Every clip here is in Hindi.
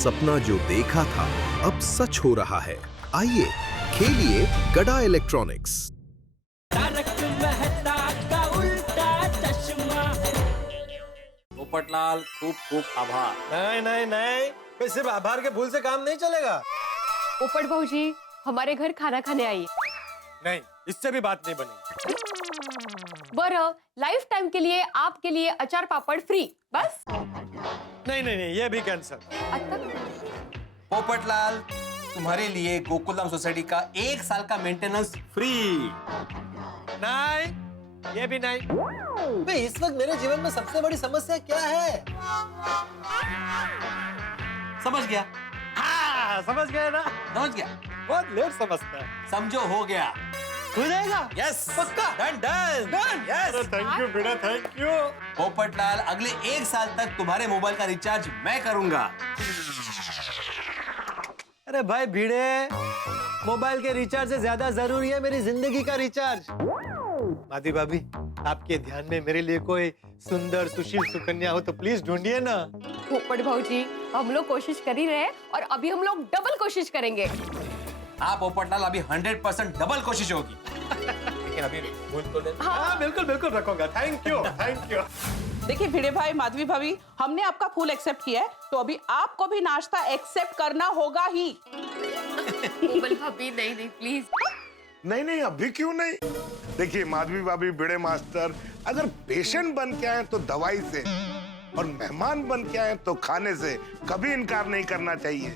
सपना जो देखा था अब सच हो रहा है। आइए खेलिए गड़ा इलेक्ट्रॉनिक्स। पोपटलाल खूब खूब आभार। नहीं नहीं नहीं, सिर्फ आभार के फूल से काम नहीं चलेगा। पोपट भाऊजी हमारे घर खाना खाने आई। नहीं, इससे भी बात नहीं बनेगी। बरं, लाइफ टाइम के लिए आपके लिए अचार पापड़ फ्री, बस। नहीं नहीं नहीं, ये भी कैंसिल। अच्छा, पोपटलाल तुम्हारे लिए गोकुलम सोसाइटी का 1 साल का मेंटेनेंस फ्री। नहीं, ये भी नहीं। बे, इस वक्त मेरे जीवन में सबसे बड़ी समस्या क्या है? समझ गया? हाँ, समझ गए ना? समझ गया? बहुत लेट समझता है। समझो हो गया। हो जाएगा? यस पक्का? Done done done? Yes. Thank you बेटा, थैंक यू। पोपटलाल अगले 1 साल तक तुम्हारे मोबाइल का रिचार्ज मैं करूंगा। अरे भाई भिड़े, मोबाइल के रिचार्ज से ज्यादा जरूरी है मेरी जिंदगी का रिचार्ज। मादी भाभी, आपके ध्यान में मेरे लिए कोई सुंदर सुशील सुकन्या हो तो प्लीज ढूंढिए ना। पोपट भाऊजी हम लोग कोशिश कर ही रहे हैं और अभी हम लोग डबल कोशिश करेंगे। हाँ पोपटलाल, अभी 100% डबल कोशिश होगी। लेकिन अभी भूल तो ले। हाँ बिल्कुल बिल्कुल रखूंगा। Thank you thank you. देखिए भिड़े भाई, माधवी भाभी, हमने आपका फूल एक्सेप्ट किया है, तो अभी आपको भी नाश्ता एक्सेप्ट करना होगा ही। कोमल भाभी नहीं नहीं प्लीज। नहीं नहीं, अभी क्यों नहीं? देखिए माधवी भाभी, भिड़े मास्टर, अगर पेशेंट बन के आए तो दवाई से और मेहमान बन के आए तो खाने से कभी इनकार नहीं करना चाहिए।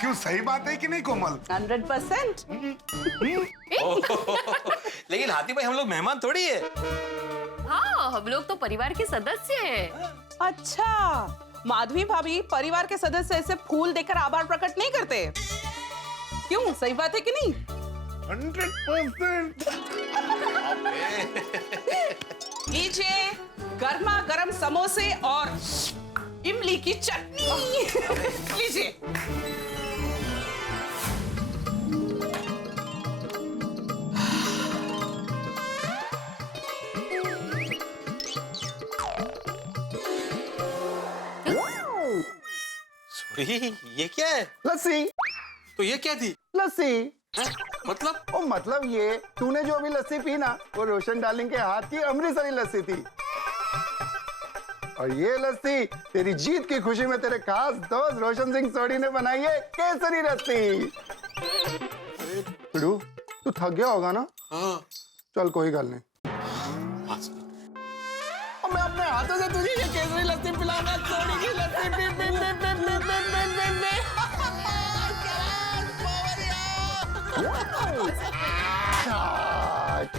क्यों, सही बात है कि नहीं कोमल? 100%। लेकिन हाथी भाई, हम लोग मेहमान थोड़ी है। हाँ, हम लोग तो परिवार के सदस्य हैं। अच्छा, माधवी भाभी परिवार के सदस्य ऐसे फूल देकर आभार प्रकट नहीं करते? क्यों, सही बात है कि नहीं? 100%। लीजिए गर्मा गर्म समोसे और इमली की चटनी। लीजिए। ये क्या है? लस्सी। तो ये क्या थी? लस्सी मतलब? ओ मतलब ये, तूने जो अभी लस्सी पी ना, वो रोशन डार्लिंग के हाथ की अमृतसरी लस्सी थी। और ये लस्सी तेरी जीत की खुशी में तेरे खास दोस्त रोशन सिंह सोढ़ी ने बनाई है केसरी लस्सी। पिड़ू, तू थक गया होगा ना? हाँ। चल कोई गल नहीं, और मैं अपने हाथों से तुझे ये केसरी लस्सी पिलाऊंगा। सोढ़ी की लस्सी पी पी पी पी पी पी पी पी पी।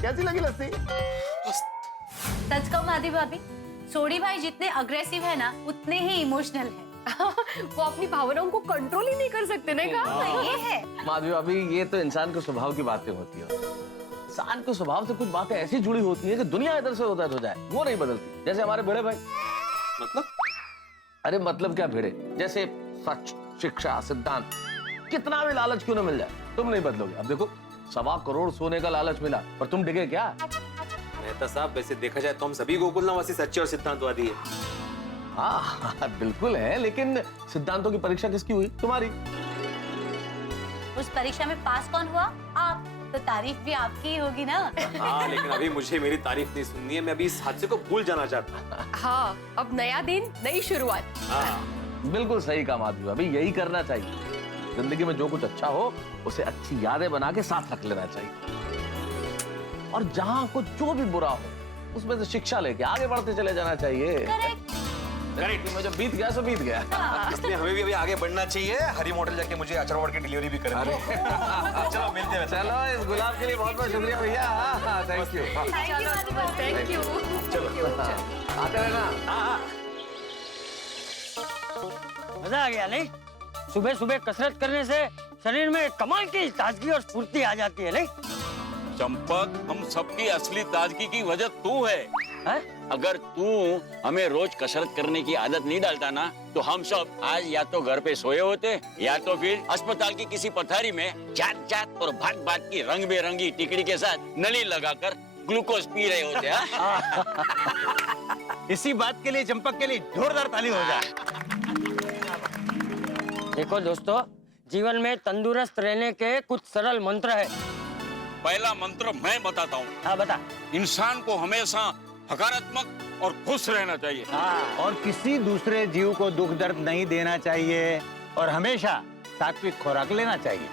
कैसी लगी लस्सी? सच कहूं माधवी भाभी, सोढ़ी भाई जितने अग्रेसिव है ना, उतने ही इमोशनल है। वो अपनी भावनाओं को कंट्रोल ही नहीं कर सकते ना। ये है माधवी भाभी, ये तो इंसान के स्वभाव की बातें होती है। इंसान के स्वभाव से कुछ बातें ऐसी जुड़ी होती है कि दुनिया इधर से उधर हो जाए, वो नहीं बदलती। जैसे हमारे भिड़े भाई। मतलब? अरे मतलब क्या भिड़े, जैसे सच, शिक्षा, सिद्धांत, कितना भी लालच क्यों न मिल जाए, तुम नहीं बदलोगे। अब देखो, 1.25 करोड़ सोने का लालच मिला, पर तुम डिगे क्या? मेहता साहब, वैसे देखा जाए तो हम सभी गोकुलमवासी सच्चे और सिद्धांतवादी है। हाँ बिल्कुल है, लेकिन सिद्धांतों की परीक्षा किसकी हुई? तुम्हारी। उस परीक्षा में पास कौन हुआ? आप। तो तारीफ भी आपकी ही होगी ना। हाँ, लेकिन अभी मुझे मेरी तारीफ नहीं सुननी है। मैं अभी इस हादसे को भूल जाना चाहता हूँ। हाँ, अब नया दिन, नई शुरुआत। हाँ। बिल्कुल सही कहा माधवी भाभी, यही करना चाहिए। जिंदगी में जो कुछ अच्छा हो उसे अच्छी यादें बना के साथ रख लेना चाहिए, और जहां कुछ जो भी बुरा हो उसमें से शिक्षा लेके आगे बढ़ते चले जाना चाहिए। करेक्ट। में जो बीत गया सो बीत गया। इसलिए हमें भी अभी आगे बढ़ना चाहिए। हरी मोटर जाके मुझे अचार की डिलीवरी भी करनी है। चलो मिलते हैं। चलो, इस गुलाब के लिए बहुत बहुत शुक्रिया भैया। Thank you. Thank you. चलो आते रहना। मजा आ गया नहीं? सुबह सुबह कसरत करने से शरीर में कमाल की ताजगी और स्फूर्ति आ जाती है नहीं? चंपक, हम सबकी असली ताजगी की वजह तू है? अगर तू हमें रोज कसरत करने की आदत नहीं डालता ना, तो हम सब आज या तो घर पे सोए होते, या तो फिर अस्पताल की किसी पथारी में जात जात और भात भात की रंग बेरंगी टिकड़ी के साथ नली लगाकर ग्लूकोज पी रहे होते। इसी बात के लिए चंपक के लिए जोरदार ताली हो जाए। देखो दोस्तों, जीवन में तंदुरुस्त रहने के कुछ सरल मंत्र है। पहला मंत्र मैं बताता हूँ। हाँ बता। इंसान को हमेशा सकारात्मक और खुश रहना चाहिए। हाँ। और किसी दूसरे जीव को दुख दर्द नहीं देना चाहिए और हमेशा सात्विक खुराक लेना चाहिए।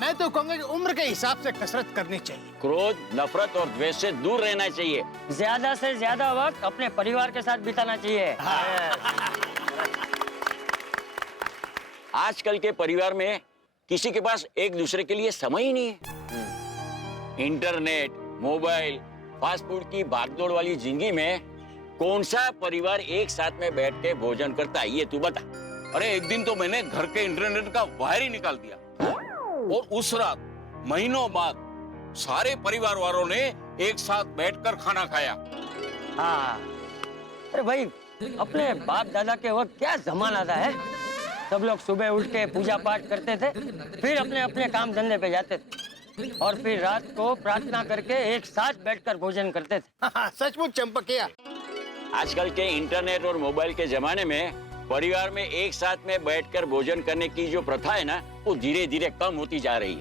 मैं तो कहूँगा उम्र के हिसाब से कसरत करनी चाहिए। क्रोध, नफरत और द्वेष से दूर रहना चाहिए। ज्यादा से ज्यादा वक्त अपने परिवार के साथ बिताना चाहिए। आजकल के परिवार में किसी के पास एक दूसरे के लिए समय ही नहीं है। इंटरनेट, मोबाइल, फास्ट फूड की भागदौड़ वाली जिंदगी में कौन सा परिवार एक साथ में बैठ के भोजन करता है, ये तू बता। अरे एक दिन तो मैंने घर के इंटरनेट का वायर ही निकाल दिया और उस रात महीनों बाद सारे परिवार वालों ने एक साथ बैठकर खाना खाया। हाँ। अरे भाई, अपने बाप दादा के वक्त क्या जमाना था है। सब लोग सुबह उठ के पूजा पाठ करते थे, फिर अपने अपने काम धंधे पे जाते थे और फिर रात को प्रार्थना करके एक साथ बैठकर भोजन करते थे। सचमुच चंपकिया। आजकल के इंटरनेट और मोबाइल के जमाने में परिवार में एक साथ में बैठकर भोजन करने की जो प्रथा है ना, वो धीरे धीरे कम होती जा रही है।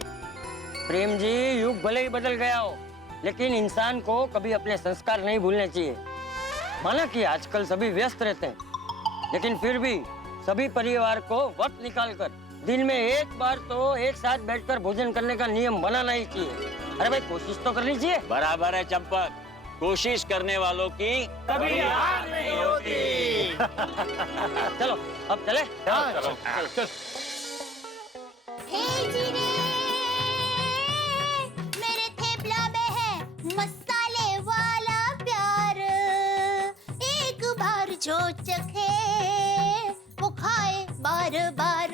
प्रेम जी, युग भले ही बदल गया हो, लेकिन इंसान को कभी अपने संस्कार नहीं भूलने चाहिए। माना कि आजकल सभी व्यस्त रहते हैं, लेकिन फिर भी सभी परिवार को वक्त निकालकर दिन में एक बार तो एक साथ बैठकर भोजन करने का नियम बनाना ही चाहिए। अरे भाई, कोशिश तो करनी चाहिए। बराबर है चंपक, कोशिश करने वालों की कभी हार नहीं होती। चलो अब चले। चलो। हे जीरे, मेरे थेपला में है मसाले वाला प्यार। एक बार जो चखे वो खाए बार बार।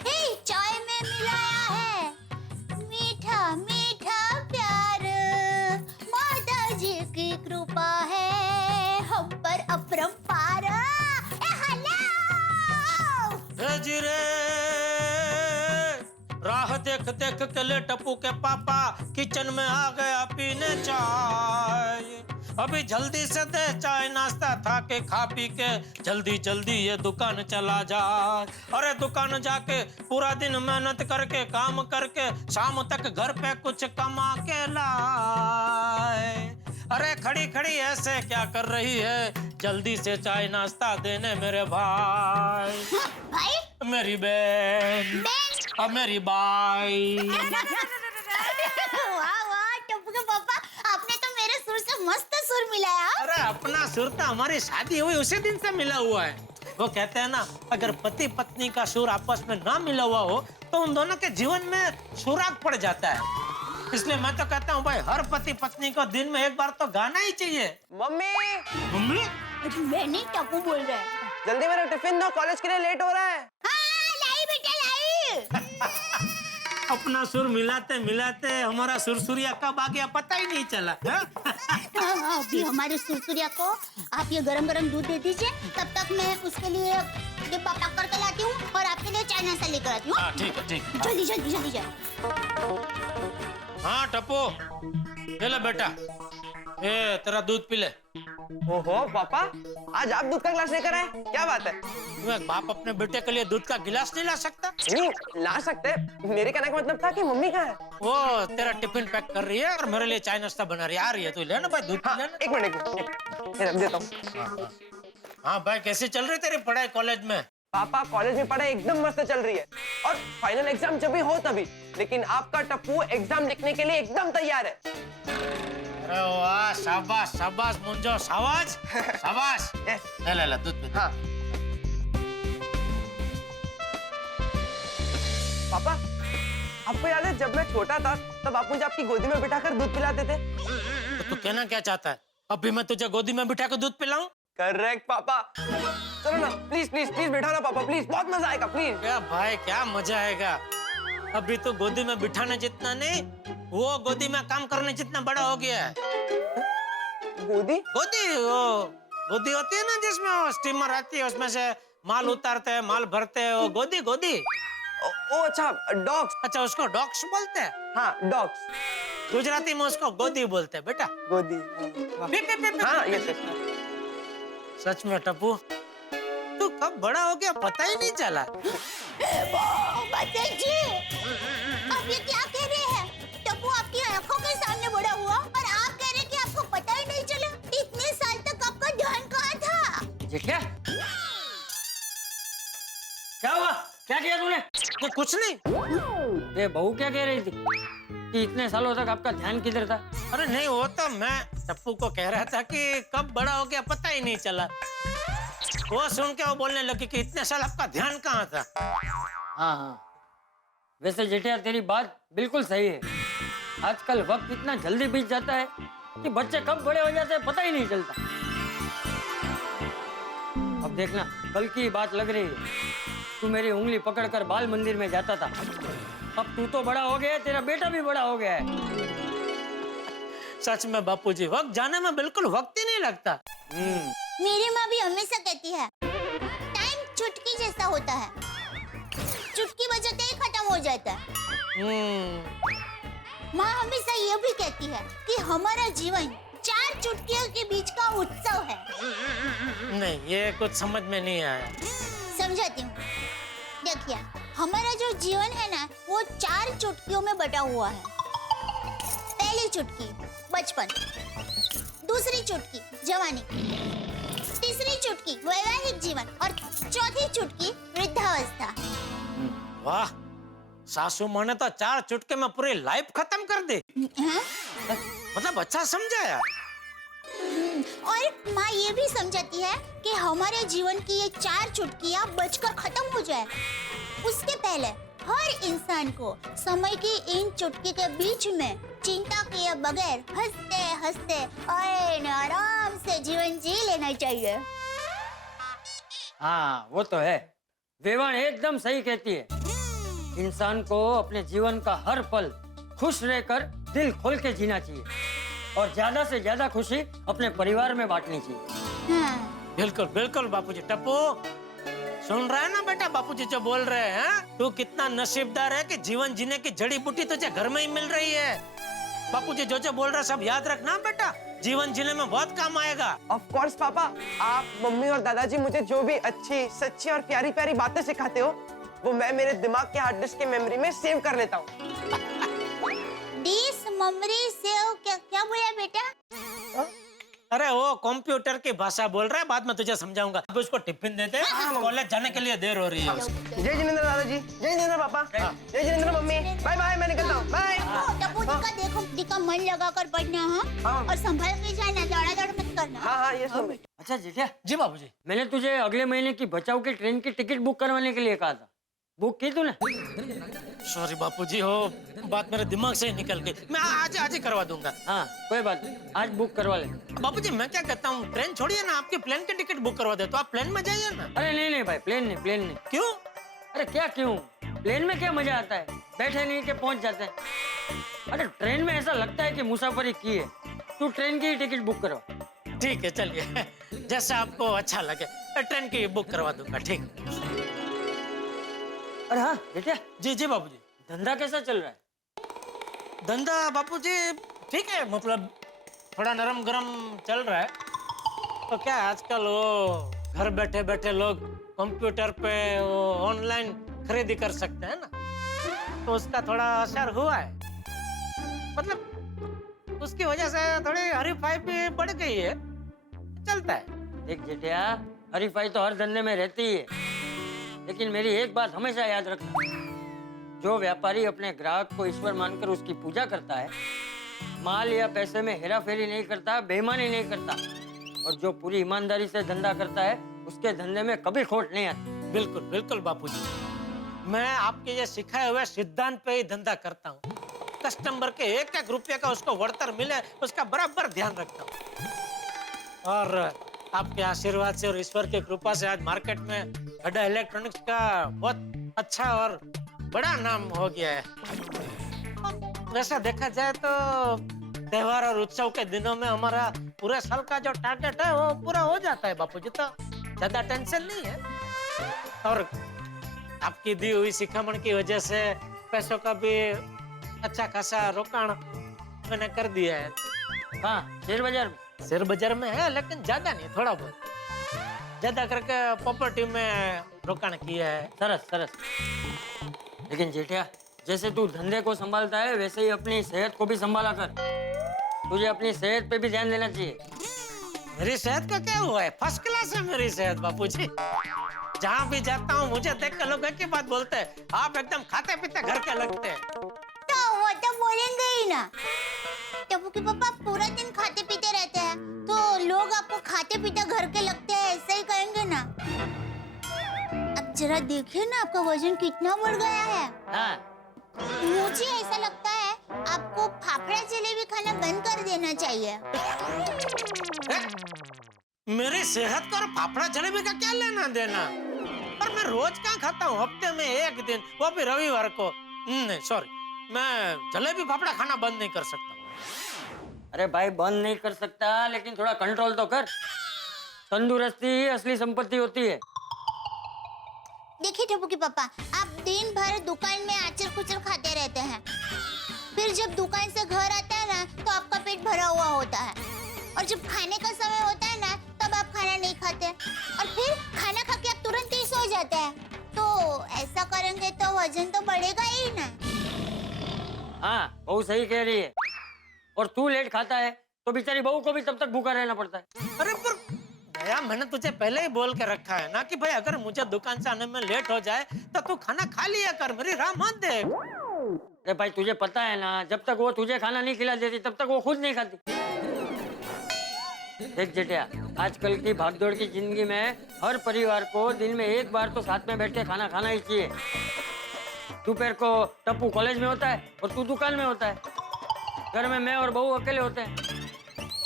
हे चाय में मिलाया है मीठा मीठा प्यार। माता जी की कृपा है हम पर अपरंपार। जिरे राह देख देख के ले टप्पू के पापा किचन में आ गया पीने चाय। अभी जल्दी से दे चाय नाश्ता था के खा पी के जल्दी जल्दी ये दुकान चला जा। अरे दुकान जाके पूरा दिन मेहनत करके काम करके शाम तक घर पे कुछ कमा के लाए। अरे खड़ी खड़ी ऐसे क्या कर रही है, जल्दी से चाय नाश्ता देने मेरे भाई। भाई मेरी बहन और मेरी बाई। वाह वाह टप्पू के पापा, आपने तो मेरे सुर से मस्त सुर मिलाया। अरे अपना सुर तो हमारी शादी हुई उसी दिन से मिला हुआ है। वो कहते हैं ना, अगर पति पत्नी का सुर आपस में ना मिला हुआ हो तो उन दोनों के जीवन में सुराग पड़ जाता है। इसलिए मैं तो कहता हूँ भाई, हर पति पत्नी को दिन में एक बार तो गाना ही चाहिए। मम्मी, मम्मी मैं नहीं, टप्पू बोल रहा है। जल्दी मेरा टिफिन दो, कॉलेज के लिए लेट हो रहा है। हाँ, लाई बेटा लाई। अपना सुर मिलाते मिलाते हमारा सुरसुरिया कब आ गया पता ही नहीं चला। हाँ, अभी हमारे सुरसुरिया को आप ये गरम गरम दूध दे दीजिए, तब तक मैं उसके लिए डिब्बा पैक करके लाती हूँ और आपके लिए चाय नाश्ता लेकर आती हूँ। ठीक है, ठीक है। जल्दी जल्दी जल्दी जल्दी। हाँ टप्पू, ले ले बेटा, ये तेरा दूध पी ले। ओहो पापा, आज आप दूध का गिलास लेकर आए, क्या बात है? तू एक बाप अपने बेटे के लिए दूध का गिलास नहीं ला सकता? नहीं ला सकते, मेरे कहने का मतलब था कि मम्मी कहाँ है? वो तेरा टिफिन पैक कर रही है और मेरे लिए चाय नाश्ता बना रही है। आ रही है, तू ले ना भाई दूध। हाँ, लेना। एक मिनट रख देता हूँ। हाँ भाई, कैसी चल रही तेरी पढ़ाई कॉलेज में? पापा कॉलेज में पढ़ाई एकदम मस्त चल रही है और फाइनल एग्जाम जब भी हो तभी, लेकिन आपका टप्पू एग्जाम लिखने के लिए एकदम तैयार है। अरे वाह, शाबाश शाबाश मुंजो, शाबाश शाबाश। ले ले दूध पी। हाँ पापा, आपको याद है जब मैं छोटा था तब आप मुझे आपकी गोदी में बिठाकर दूध पिलाते थे? तो तू कहना क्या चाहता है, अभी मैं तुझे गोदी में बिठा कर दूध पिलाऊं? करेक्ट पापा। चलो ना, प्लीज प्लीज प्लीज बिठा ना पापा, प्लीज, बहुत मजा आएगा, प्लीज। क्या भाई, क्या मजा आएगा। अभी तो गोदी में बिठाने जितना नहीं, वो गोदी में काम करने जितना बड़ा हो गया है। गोदी? गोदी, वो गोदी होती है ना जिसमें वो स्टीमर आती है, उसमें से माल उतारते हैं, माल भरते हैं, वो गोदी गोदी। ओ अच्छा, डॉग्स। अच्छा, उसको डॉग्स बोलते हैं? हाँ डॉग्स। गुजराती में उसको गोदी बोलते हैं बेटा। गोदी। हाँ, यस। सच में टप्पू, तू कब बड़ा हो गया पता ही नहीं चला। बच्चे जी, आप ये क्या कह रहे हैं? टप्पू आपकी आंखों के सामने बड़ा हुआ और आप कह रहे हैं कि आपको पता ही नहीं चला। इतने साल तक आपका ध्यान कहाँ था? जेठिया, क्या हुआ? क्या किया तूने? तो कुछ नहीं। ये बहू क्या कह रही थी कि इतने सालों तक आपका ध्यान किधर था? अरे नहीं, वो तो मैं टप्पू को कह रहा था कि कब बड़ा हो गया पता ही नहीं चला। वो सुन के वो बोलने लगी कि इतने साल आपका ध्यान कहाँ था। हाँ हाँ, वैसे जेठिया तेरी बात बिल्कुल सही है। आजकल वक्त इतना जल्दी बीत जाता है कि बच्चे कब बड़े हो जाते हैं पता ही नहीं चलता। अब देखना, कल की बात लग रही है, तू मेरी उंगली पकड़कर बाल मंदिर में जाता था। अब तू तो बड़ा हो गया है, तेरा बेटा भी बड़ा हो गया है। सच में बापूजी, वक्त जाने में बिल्कुल वक्त ही नहीं लगता। मेरी माँ भी हमेशा कहती है, टाइम चुटकी जैसा होता है, चुटकी बजाते ही खत्म हो जाता है। माँ हमेशा ये भी कहती है कि हमारा जीवन 4 चुटकियों के बीच का उत्सव है। नहीं, ये कुछ समझ में नहीं आया। समझाती हूँ। देखिए, हमारा जो जीवन है ना, वो 4 चुटकियों में बटा हुआ है। पहली चुटकी बचपन, दूसरी चुटकी जवानी, तीसरी चुटकी वैवाहिक जीवन और चौथी चुटकी वृद्धावस्था। वाह, सासू माँ ने तो 4 चुटके में पूरी लाइफ खत्म कर दी। मतलब अच्छा समझाया। और माँ ये भी समझाती है कि हमारे जीवन की ये 4 चुटकियाँ बजकर खत्म हो जाए, उसके पहले हर इंसान को समय की इन चुटकी के बीच में चिंता किए बगैर हंसते हंसते और आराम से जीवन जी लेना चाहिए। हाँ, वो तो है। वेवान एकदम सही कहती है। इंसान को अपने जीवन का हर पल खुश रहकर दिल खोल के जीना चाहिए और ज्यादा से ज्यादा खुशी अपने परिवार में बांटनी चाहिए। बिल्कुल बिल्कुल बापूजी। टप्पू, सुन रहा है ना बेटा बापूजी जो बोल रहे हैं? तू कितना नसीबदार है कि जीवन जीने की जड़ी बूटी तुझे घर में ही मिल रही है। बापूजी जो बोल रहे सब याद रखना बेटा, जीवन जीने में बहुत काम आएगा। ऑफ कोर्स पापा, आप मम्मी और दादाजी मुझे जो भी अच्छी सच्ची और प्यारी प्यारी बातें सिखाते हो, वो मैं मेरे दिमाग के हार्ड डिस्क की मेमोरी में सेव कर लेता हूँ। डिस्क मेमोरी सेव क्या बोला बेटा? अरे वो कंप्यूटर की भाषा बोल रहा है, बाद में तुझे समझाऊंगा। अभी उसको टिफिन देते हैं, कॉलेज जाने के लिए देर हो रही है उसको। जय जिनेंद्र दादाजी, जय जिनेंद्र पापा, जय जिनेंद्र मम्मी। बाय बाय, मैं निकलता हूँ। बाय। टप्पू जी का देखो, डी का मन लगाकर पढ़ना है और संभल के जाना, दौड़ा मत करना। हाँ, ये सब। अच्छा जेठिया। जी बाबूजी। मैंने तुझे अगले महीने की बचाव की ट्रेन की टिकट बुक करवाने के लिए कहा था, बुक की तूने? सॉरी बापूजी, हो बात मेरे दिमाग से ही निकल गई। मैं आज ही करवा दूंगा। हाँ कोई बात नहीं, आज बुक करवा ले। बापूजी मैं क्या कहता हूँ, ट्रेन छोड़िए ना, आपकी प्लेन की टिकट बुक करवा दे तो आप प्लेन में जाइए ना। अरे नहीं भाई, प्लेन नहीं। क्यों? अरे क्या क्यों? प्लेन में क्या मजा आता है, बैठे नहीं के पहुंच जाते हैं। अरे ट्रेन में ऐसा लगता है कि मुसाफरी की है। तू ट्रेन की टिकट बुक करो। ठीक है चलिए, जैसा आपको अच्छा लगे ट्रेन की बुक करवा दूंगा। ठीक। अरे हाँ बेटा। जी बाबूजी। धंधा कैसा चल रहा है? धंधा बापूजी ठीक है, मतलब थोड़ा नरम गरम चल रहा है। तो क्या आजकल वो घर बैठे बैठे लोग कंप्यूटर पे वो ऑनलाइन खरीदी कर सकते हैं ना, तो उसका थोड़ा असर हुआ है। मतलब उसकी वजह से थोड़ी हरीफाई भी बढ़ गई है, चलता है। देख जेठिया, हरीफाई तो हर धंधे में रहती ही है, लेकिन मेरी एक बात हमेशा याद रखना, जो व्यापारी अपने ग्राहक को ईश्वर मानकर उसकी पूजा करता है, माल या पैसे में हेराफेरी नहीं करता, बेईमानी नहीं करता, और जो पूरी ईमानदारी से धंधा करता है, उसके धंधे में कभी खोट नहीं आती। बिल्कुल बिल्कुल बापूजी, मैं आपके ये सिखाए हुए सिद्धांत पे ही धंधा करता हूँ। कस्टमर के एक रुपये का उसको वरतर मिले, उसका बराबर ध्यान रखता हूँ। और आपके आशीर्वाद से और ईश्वर की कृपा से आज मार्केट में गड्ढा इलेक्ट्रॉनिक्स का बहुत अच्छा और बड़ा नाम हो गया है। वैसा देखा जाए तो त्योहार और उत्सव के दिनों में हमारा पूरे साल का जो टारगेट है वो पूरा हो जाता है बापूजी, तो ज्यादा टेंशन नहीं है। और आपकी दी हुई शिखामण की वजह से पैसों का भी अच्छा खासा रोकाण मैंने कर दिया है। हाँ, शेयर बाजार में है, लेकिन ज्यादा नहीं, थोड़ा बहुत। ज्यादा करके प्रॉपर्टी में रोकाण किया है। सरस सरस। लेकिन जेठिया, जैसे तू धंधे को संभालता है वैसे ही अपनी सेहत को भी संभाला कर। तुझे अपनी सेहत पे भी ध्यान देना चाहिए। मेरी सेहत का क्या हुआ है? फर्स्ट क्लास है मेरी सेहत बापूजी। जहाँ भी जाता हूँ मुझे देख कर लोग एक ही बात बोलते हैं, आप एकदम खाते पीते घर के लगते हैं। तो वो तो बोलेंगे ही ना। टप्पू के पापा पूरा दिन खाते पीते रहते हैं तो लोग आपको खाते पीते घर के लगते हैं ऐसा ही कहेंगे ना। अब जरा देखिए ना आपका वजन कितना बढ़ गया है। हाँ। मुझे ऐसा लगता है आपको फाफड़ा जलेबी खाना बंद कर देना चाहिए। मेरी सेहत का और फाफड़ा जलेबी का क्या लेना देना? पर मैं रोज कहाँ खाता हूँ, हफ्ते में एक दिन, वो भी रविवार को। नहीं सॉरी, मैं जलेबी फाफड़ा खाना बंद नहीं कर सकता। अरे भाई बंद नहीं कर सकता, लेकिन थोड़ा कंट्रोल तो कर। तंदुरुस्ती ही असली संपत्ति होती है। देखिए टप्पू के पापा, आप दिन भर दुकान में आचर कुचर खाते रहते हैं, फिर जब दुकान से घर आते हैं ना तो आपका पेट भरा हुआ होता है, और जब खाने का समय होता है ना तब आप खाना नहीं खाते, और फिर खाना खा के आप तुरंत ही सो जाते हैं। तो ऐसा करेंगे तो वजन तो बढ़ेगा ही ना। हाँ, बहू सही कह रही है। और तू लेट खाता है तो बेचारी बहू को भी तब तक भूखा रहना पड़ता है। अरे पर दया, मैंने तुझे पहले ही बोल के रखा है ना कि भाई अगर मुझे दुकान से आने में लेट हो जाए तो तू खाना खा लिया कर, मेरी राह मत देख। अरे भाई तुझे पता है ना, जब तक वो तुझे खाना नहीं खिला देती तब तक वो खुद नहीं खाती। देख जेठिया, आजकल की भागदौड़ की जिंदगी में हर परिवार को दिन में एक बार तो साथ में बैठ के खाना खाना ही चाहिए। दोपहर को टप्पू कॉलेज में होता है और तू दुकान में होता है, घर में मैं और बहू अकेले होते हैं,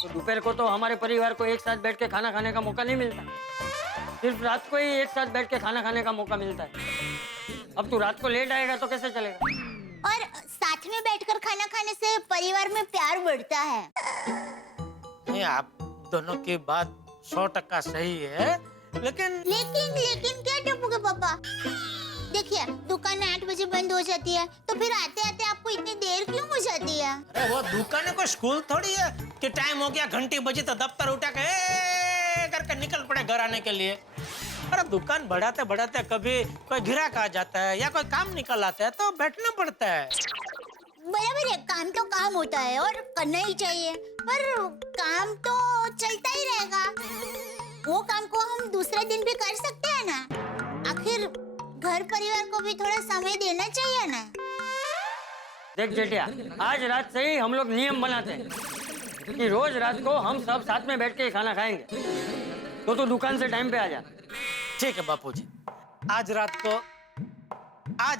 तो दोपहर को तो हमारे परिवार को एक साथ बैठ के खाना खाने का मौका नहीं मिलता। सिर्फ रात को ही एक साथ बैठ के खाना खाने का मौका मिलता है। अब तू रात को लेट आएगा तो कैसे चलेगा? और साथ में बैठकर खाना खाने से परिवार में प्यार बढ़ता है। नहीं, आप दोनों की बात 100% सही है, लेकिन क्या टप्पू के पापा? देखिए, दुकान 8 बजे बंद हो जाती है, तो फिर आते आते आपको इतनी देर क्यों हो जाती है? अरे वो दुकान को स्कूल थोड़ी है कि टाइम हो गया, घंटी बजी तो दफ्तर उठा के करके निकल पड़े घर आने के लिए। अरे दुकान बढ़ाते बढ़ाते कभी कोई ग्राहक आ जाता है या कोई काम निकल आता है तो बैठना पड़ता है। बराबर है, काम तो काम होता है और करना ही चाहिए, पर काम तो चलता ही रहेगा। वो काम को हम दूसरे दिन भी कर सकते हैं ना। आखिर घर परिवार को भी थोड़ा समय देना चाहिए ना। देख जेठिया, आज रात से ही हम लोग नियम बनाते हैं कि रोज रात को हम सब साथ में बैठ के खाना खाएंगे। तो तू दुकान से टाइम पे आ जा। ठीक है बापूजी, आज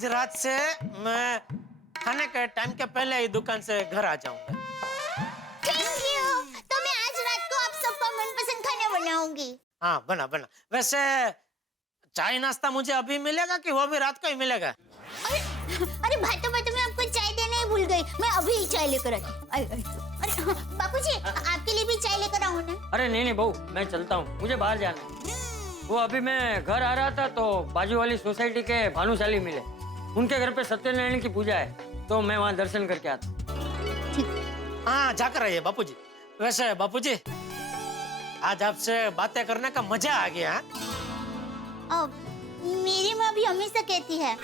रात से मैं खाने के टाइम के पहले ही दुकान से घर आ जाऊंगा। Thank you. तो मैं आज रात को आप सबका मनपसंद खाना बनाऊंगी। हाँ बना। वैसे चाय नाश्ता मुझे अभी मिलेगा कि वो भी रात को ही मिलेगा? अरे बातों में आपको चाय देना ही भूल गई, मैं अभी ही चाय लेकर आती। अरे बापूजी, आपके लिए भी चाय लेकर आऊं ना? अरे नहीं बहू, मैं चलता हूँ, मुझे बाहर जाना है। वो अभी मैं घर आ रहा था तो बाजू वाली सोसाइटी के भानुशाली मिले, उनके घर पे सत्यनारायण की पूजा है, तो मैं वहाँ दर्शन करके आता हूँ। हाँ जाकर आइए बापूजी। वैसे बापूजी, आज आपसे बातें करने का मजा आ गया। मेरी माँ भी हमेशा कहती है,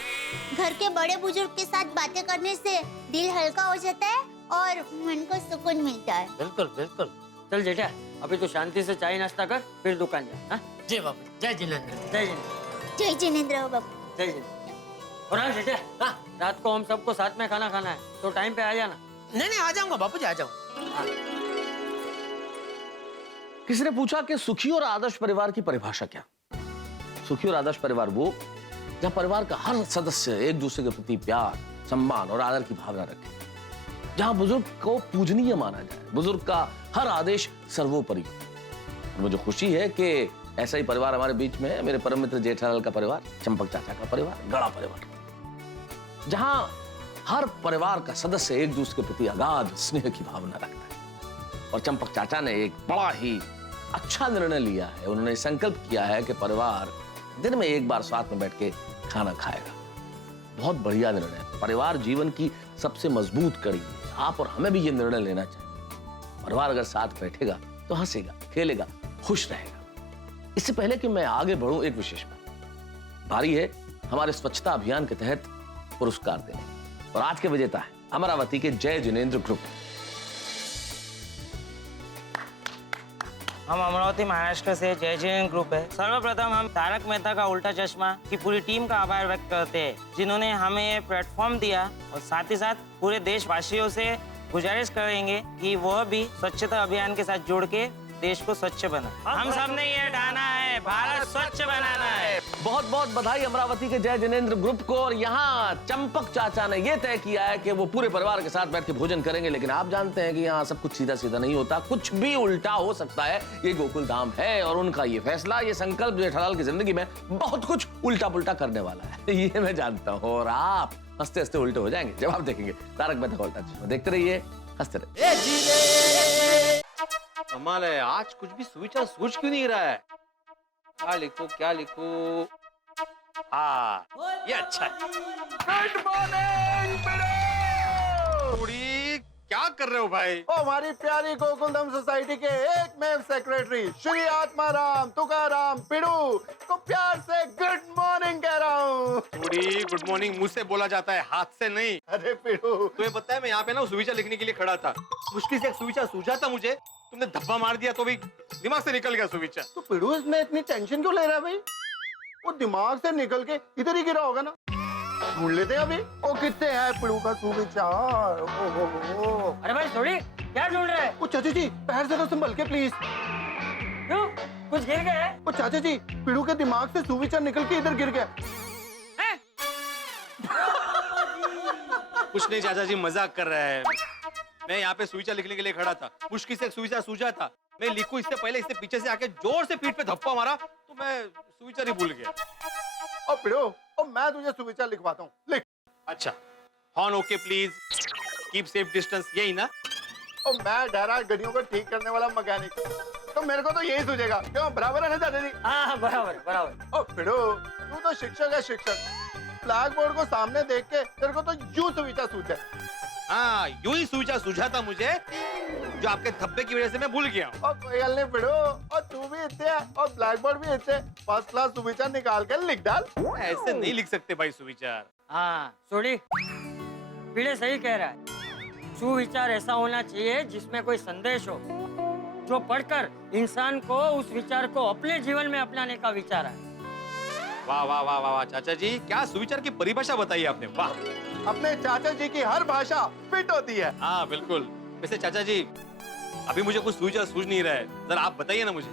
घर के बड़े बुजुर्ग के साथ बातें करने से दिल हल्का हो जाता है और मन को सुकून मिलता है। बिल्कुल। चल जेठा, अभी तो शांति से चाय नाश्ता कर, फिर दुकान जा। हाँ? जी बापू, जय जिनेंद्र। जय जिनेंद्र बापू। जय जिनेंद्र। और हाँ जेठा, हाँ, रात को हम सबको साथ में खाना खाना है, तो टाइम पे आ जाना। नहीं आ जाऊंगा बापूजी, आ जाऊंगा। किसी ने पूछा कि सुखी और आदर्श परिवार की परिभाषा क्या? सुखी और आदर्श परिवार वो जहां परिवार का हर सदस्य एक दूसरे के प्रति प्यार, सम्मान और आदर की भावना रखे, जहां बुजुर्ग को पूजनीय माना जाए, बुजुर्ग का हर आदेश सर्वोपरि हो। मुझे खुशी है कि ऐसा ही परिवार हमारे बीच में है। मेरे परम मित्र जेठालाल का परिवार, चंपक चाचा का परिवार, गड़ा परिवार, जहां हर परिवार का सदस्य एक दूसरे के प्रति अगाध स्नेह की भावना रखता है। और चंपक चाचा ने एक बड़ा ही अच्छा निर्णय लिया है। उन्होंने संकल्प किया है कि परिवार दिन में एक बार साथ में बैठ के खाना खाएगा। बहुत बढ़िया निर्णय है। परिवार जीवन की सबसे मजबूत कड़ी है। आप और हमें भी ये निर्णय लेना चाहिए। परिवार अगर साथ बैठेगा तो हंसेगा, खेलेगा, खुश रहेगा। इससे पहले कि मैं आगे बढ़ूं, एक विशेष बात बारी है हमारे स्वच्छता अभियान के तहत पुरस्कार देने, और आज के विजेता है अमरावती के जय जिनेंद्र ग्रुप। हम अमरावती महाराष्ट्र से जय जिनेंद्र ग्रुप है। सर्वप्रथम हम तारक मेहता का उल्टा चश्मा की पूरी टीम का आभार व्यक्त करते हैं, जिन्होंने हमें ये प्लेटफॉर्म दिया, और साथ ही साथ पूरे देशवासियों से गुजारिश करेंगे कि वह भी स्वच्छता अभियान के साथ जुड़ के देश को स्वच्छ बना। हम सब ने ये ठाना है, भारत स्वच्छ बनाना है। बहुत बहुत बधाई अमरावती के जय जिनेंद्र ग्रुप को। और यहाँ चंपक चाचा ने यह तय किया है कि वो पूरे परिवार के साथ बैठ के भोजन करेंगे, लेकिन आप जानते हैं कि यहाँ सब कुछ सीधा सीधा नहीं होता, कुछ भी उल्टा हो सकता है। ये गोकुल धाम है और उनका ये फैसला, ये संकल्प जेठालाल की जिंदगी में बहुत कुछ उल्टा पुल्टा करने वाला है, ये मैं जानता हूँ। और आप हंसते हंसते उल्टे हो जाएंगे जब आप देखेंगे तारक मेहता का उल्टा चश्मा। देखते रहिए, हंसते रहिए। कमाल है, आज कुछ भी सुविचार सोच क्यों नहीं रहा है? क्या लिखूं क्या लिखूं? हाँ, ये अच्छा है। गुड मॉर्निंग बेटा। क्या कर रहे हो भाई? ओ हमारी प्यारी गोकुलधाम सोसाइटी के एकमेव सेक्रेटरी श्री आत्माराम तुकाराम पिड़ू को प्यार से गुड मॉर्निंग कह रहा हूँ। गुड मॉर्निंग मुझसे बोला जाता है, हाथ से नहीं। अरे पिड़ू, तुम्हें पता है मैं यहाँ पे ना सुविचार लिखने के लिए खड़ा था, मुश्किल से एक सुविचार सूझा था मुझे, तुमने धब्बा मार दिया तो भी दिमाग से निकल गया सुविचार। तो पिड़ू इसमें इतनी टेंशन क्यों ले रहा है भाई? वो दिमाग से निकल के इधर ही गिरा होगा ना, ढूंढ लेते हैं अभी। ओ कितने है पिड़ू का सुविचार? ओ। अरे भाई थोड़ी क्या ढूंढ रहे हैं? ओ चाचा जी पैर जरा संभल के प्लीज। क्यों, कुछ गिर गए? ओ चाचा जी पिड़ू के दिमाग से सुविचार निकल के इधर गिर गया। कुछ नहीं चाचा जी, मजाक कर रहा है। मैं यहाँ पे सुविचार लिखने के लिए खड़ा था, मुश्किल से एक सुविचार सूझा था, मैं लिखूं इससे पहले इससे पीछे से आके जोर से पीठ पे धप्पा मारा तो मैं सुविचार ही भूल गया। ओ पिड़ू, ओ मैं तुझे सुविचार लिखवाता हूँ, लिख। अच्छा, horn okay please, keep safe distance, यही ना? ओ मैं डरा गाड़ियों को ठीक करने वाला मैकेनिक, तो मेरे को तो यही सूझेगा। क्यों, बराबर है ना चाचा जी? हाँ बराबर बराबर। ओ पिड़ू, तू तो शिक्षक है शिक्षक, ब्लैक बोर्ड को सामने देख के तेरे को तो यूं सुविचार सूझा। हाँ, यूं ही सुविचार सूझा था मुझे, जो आपके धब्बे की वजह से मैं भूल गया हूँ। और कोई गल नहीं पिड़ू, और तू भी इतने और ब्लैक बोर्ड भी इतने, फर्स्ट क्लास सुविचार निकाल कर लिख डाल। ऐसे नहीं लिख सकते भाई सुविचार। हाँ सोडी, पीड़े सही कह रहा है। सुविचार ऐसा होना चाहिए जिसमें कोई संदेश हो, जो पढ़कर इंसान को उस विचार को अपने जीवन में अपनाने का विचार है। वाह वाह वाह वाह चाचा जी, क्या सुविचार की परिभाषा बताई आपने, वाह। अपने चाचा जी की हर भाषा फिट होती है। हाँ बिल्कुल। वैसे चाचा जी, अभी मुझे कुछ सुविचार सूझ नहीं रहा है, जरा आप बताइए ना मुझे।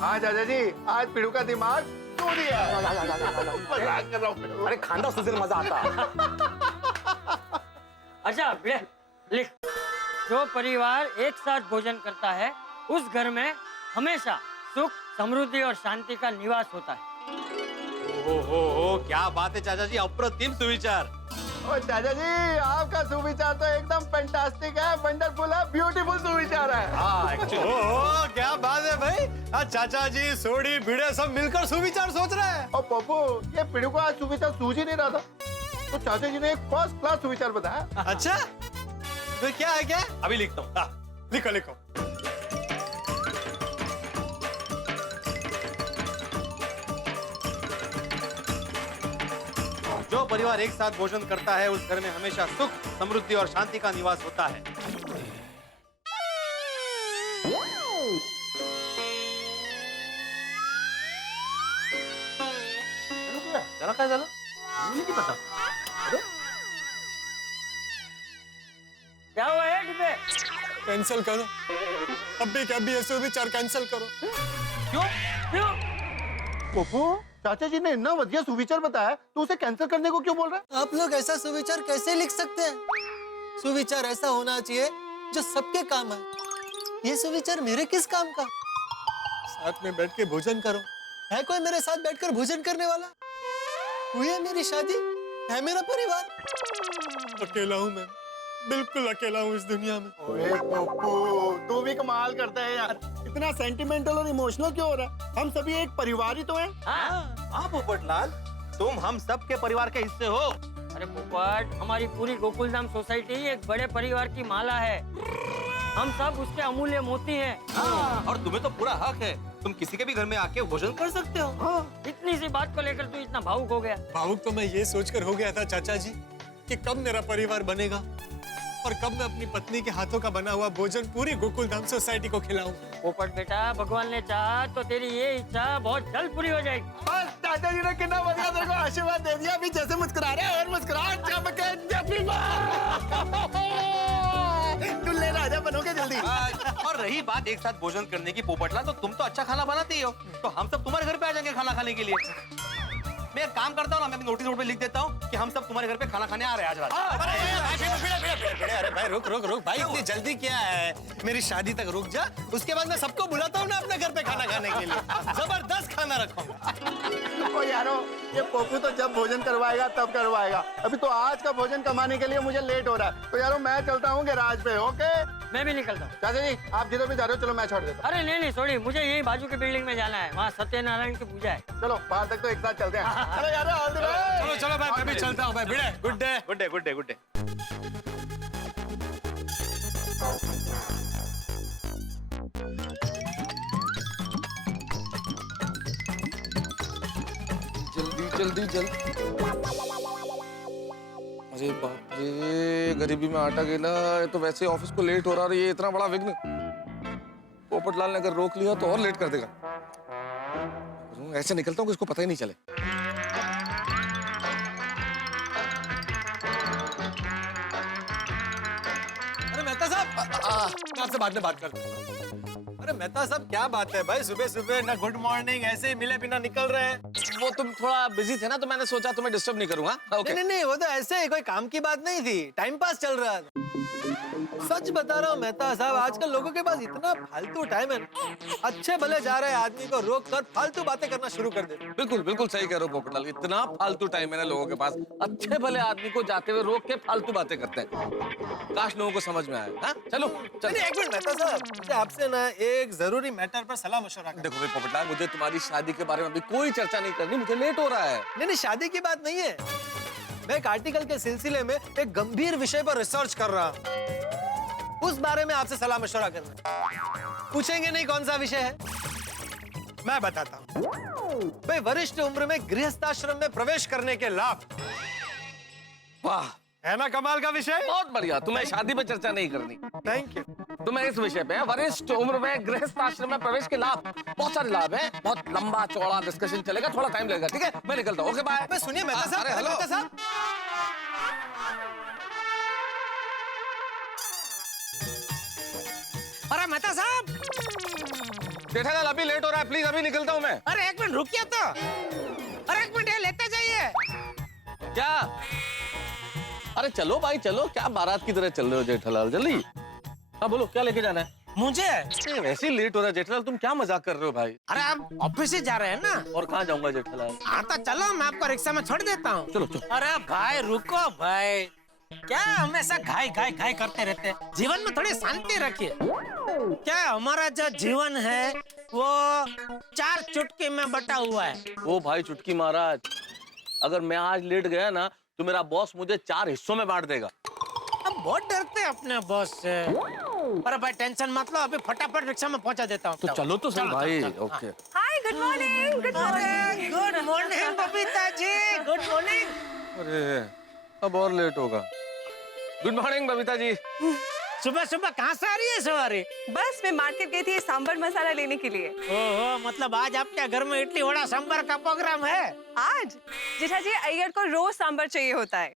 हाँ चाचा जी, आज पिड़ू का दिमाग सूझ गया। मजाक कर रहा हूँ। अरे खांदा सूझे मजा आता। अच्छा पीड़े लिख, जो परिवार एक साथ भोजन करता है उस घर में हमेशा सुख, समृद्धि और शांति का निवास होता है। हो, क्या बात है चाचा जी, अप्रतिम सुविचार। ओ चाचा जी, आपका सुविचार तो एकदम फैंटास्टिक है, वंडरफुल है, ब्यूटीफुल सुविचार है। हाँ एक्चुअली। क्या बात है भाई, चाचा जी सोडी भिड़े सब मिलकर सुविचार सोच रहे हैं। और पप्पू, ये पिड़ू को आज सुविचार सूझ ही नहीं रहा था, तो चाचा जी ने एक फर्स्ट क्लास सुविचार बताया। अच्छा, तो क्या है क्या? अभी लिखता हूँ। लिखो लिखो। जो परिवार एक साथ भोजन करता है उस घर में हमेशा सुख, समृद्धि और शांति का निवास होता है। जरा क्या जरा? नहीं पता। क्या हुआ है डिब्बे? कैंसिल करो, अभी क्या भी ऐसे विचार कैंसिल करो। क्यों क्यों? पप्पू, चाचा जी ने इतना बढ़िया सुविचार बताया, तो उसे कैंसिल करने को क्यों बोल रहा है? आप लोग ऐसा सुविचार कैसे लिख सकते हैं? सुविचार ऐसा होना चाहिए जो सबके काम आए। ये सुविचार मेरे किस काम का? साथ में बैठ के भोजन करो। है कोई मेरे साथ बैठकर भोजन करने वाला? हुई है मेरी शादी, है मेरा परिवार। अकेला हूँ मैं, बिल्कुल अकेला हूँ इस दुनिया में। ओए पप्पू, तू भी कमाल करता है यार, इतना सेंटिमेंटल और इमोशनल क्यों हो रहा है? हम सभी एक परिवार ही तो हैं। हाँ पोपटलाल, तुम हम सब के परिवार के हिस्से हो। अरे पोपट, हमारी पूरी गोकुलधाम सोसाइटी एक बड़े परिवार की माला है। हम सब उसके अमूल्य मोती हैं। और तुम्हें तो पूरा हक है, तुम किसी के भी घर में आके भोजन कर सकते हो। इतनी सी बात को लेकर तू इतना भावुक हो गया। भावुक तो मैं ये सोचकर हो गया था चाचा जी कि कब मेरा परिवार बनेगा और कब मैं अपनी पत्नी के हाथों का बना हुआ भोजन पूरी गोकुल धाम सोसाइटी को खिलाऊं। पोपट बेटा, भगवान ने चाहा तो तेरी ये इच्छा बहुत जल्द पूरी हो जाएगी। बस दादाजी ने कितना बढ़िया तेरे को आशीर्वाद दे दिया, अभी जैसे मुस्कुरा रहे हैं और मुस्कुराहट दुल्हे राजा बनोगे जल्दी। और रही बात एक साथ भोजन करने की पोपटलाल, तो तुम तो अच्छा खाना बनाती हो, तो हम सब तुम्हारे घर पे आ जाएंगे खाना खाने के लिए। मैं एक काम करता हूँ ना, मैं अपनी नोटिस बोर्ड पे लिख देता हूँ कि हम सब तुम्हारे घर पे खाना खाने आ रहे हैं आज रात। अरे भाई रुक रुक रुक भाई, इतनी जल्दी क्या है? मेरी शादी तक रुक जा, उसके बाद मैं सबको बुलाता हूँ ना अपने घर पे खाना खाने के लिए। जबरदस्त खाना रखूंगा। ओ यारो, ये पोपू तो जब भोजन करवाएगा तब करवाएगा, अभी तो आज का भोजन कमाने के लिए मुझे लेट हो रहा है। तो यारो मैं चलता हूँ गैराज पे। ओके, मैं भी निकलता हूँ। चाचा जी आप जिधर भी जा रहे हो, चलो मैं छोड़ देता हूँ। अरे नहीं सॉरी, मुझे यही बाजू की बिल्डिंग में जाना है, वहाँ सत्यनारायण की पूजा है। चलो बाहर तक तो एक साथ चलते हैं। चलो यारो, ऑल द बेस्ट। चलो चलो भाई, मैं भी चलता हूँ भाई। Bhide, good day. Good day good day good day. जल्दी अरे बाप रे, गरीबी में आटा गेला। ये तो वैसे ऑफिस को लेट हो रहा है, ये इतना बड़ा विघ्न पोपटलाल ने अगर रोक लिया तो और लेट कर देगा। ऐसे निकलता हूँ कि इसको पता ही नहीं चले। अरे मेहता साहब, मैं आपसे बाद में बात करता हूँ। अरे मेहता साहब क्या बात है भाई, सुबह सुबह ना गुड मॉर्निंग, ऐसे ही मिले बिना निकल रहे हैं। वो तुम थोड़ा बिजी थे ना, तो मैंने सोचा तुम्हें डिस्टर्ब नहीं करूंगा। ओके। नहीं, वो तो ऐसे ही कोई काम की बात नहीं थी, टाइम पास चल रहा था। सच बता रहा हूँ मेहता साहब, आजकल लोगों के पास इतना फालतू टाइम है, अच्छे भले जा रहे आदमी को रोक कर फालतू बातें करना शुरू कर दे। बिल्कुल बिल्कुल सही कह रहे हो पोपटलाल, इतना फालतू टाइम है ना लोगों के पास, अच्छे भले आदमी को जाते हुए रोक के फालतू बातें करते हैं। काश लोगों को समझ में आए। हाँ चलो चलो। एक मिनट मेहता साहब, मुझे आपसे ना एक जरूरी मैटर पर सलाह मशवरा करना। देखो भाई पोपटलाल, मुझे तुम्हारी शादी के बारे में अभी कोई चर्चा नहीं करनी, मुझे लेट हो रहा है। नहीं शादी की बात नहीं है, मैं एक आर्टिकल के सिलसिले में एक गंभीर विषय पर रिसर्च कर रहा हूँ, उस बारे में आपसे सलाह मशवरा करना। पूछेंगे नहीं कौन सा विषय है? मैं बताता हूँ भाई। वरिष्ठ उम्र में गृहस्थाश्रम में प्रवेश करने के लाभ। वाह, है ना कमाल का विषय? बहुत बढ़िया। तुम्हें शादी पे चर्चा नहीं करनी, थैंक यू। तुम्हें इस विषय पे वरिष्ठ उम्र में गृहस्थ आश्रम में प्रवेश के लाभ, बहुत सारे लाभ हैं, बहुत लंबा चौड़ा डिस्कशन चलेगा, थोड़ा टाइम लगेगा। ठीक है, मैं निकलता हूँ। Okay bye. सुनिए मेहता साहब, हेलो मेहता साहब, अरे मेहता साहब, जेठालाल अभी लेट हो रहा है, प्लीज अभी निकलता हूँ मैं। अरे एक मिनट रुकिए तो। अरे एक मिनट, ये लेते जाइए। क्या? अरे चलो भाई चलो, क्या बारात की तरह चल रहे हो जेठालाल, जल्दी। हाँ बोलो, क्या लेके जाना है? मुझे वैसे ही लेट हो रहा है जेठालाल, तुम क्या मजाक कर रहे हो भाई? अरे आप ऑफिस से जा रहे हैं ना? और कहाँ जाऊंगा जेठालाल? हाँ तो चलो, मैं आपको रिक्शा में छोड़ देता हूँ। चलो चलो। अरे भाई रुको भाई, क्या हमेशा घाई घाई घाई करते रहते हैं? जीवन में थोड़ी शांति रखिए। क्या हमारा जो जीवन है वो 4 चुटकी में बटा हुआ है। ओ भाई चुटकी महाराज, अगर मैं आज लेट गया ना तो मेरा बॉस मुझे 4 हिस्सों में बांट देगा। अब बहुत डरते हैं अपने बॉस से। अरे भाई टेंशन मत लो, अभी फटाफट रिक्शा में पहुंचा देता हूँ। तो चलो तो सही भाई। Okay. Hi, good morning. Good morning. Good morning Babita ji, good morning. अरे अब और लेट होगा। Good morning Babita ji. सुबह सुबह कहाँ से आ रही है सवारी? बस मैं मार्केट गई थी सांभर मसाला लेने के लिए। ओहो, मतलब आज आपके घर में इडली वड़ा सांभर का प्रोग्राम है? आज जेठा जी, अय्यर को रोज सांभर चाहिए होता है।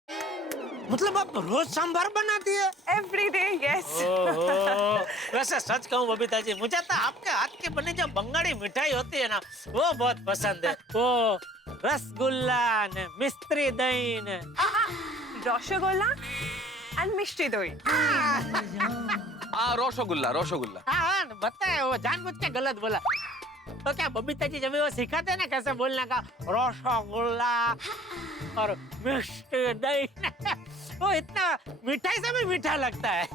मतलब आप रोज सांभर बनाती है? Every day, yes. वैसे सच कहूँ बबीता जी, मुझे तो आपके हाथ की बनी जो बंगाली मिठाई होती है ना, वो बहुत पसंद है। वो रसगुल्ला ने मिस्त्री दही ने रसगोल्ला एंड मिष्टी दही। रसगुल्ला रसगुल्ला। हाँ बताए, वो जानबूझ के गलत बोला। तो क्या बबीता जी जब वो सिखाते हैं ना कैसे बोलने का, रसगुल्ला और मिष्टी दही, वो इतना मिठाई से भी मीठा लगता है।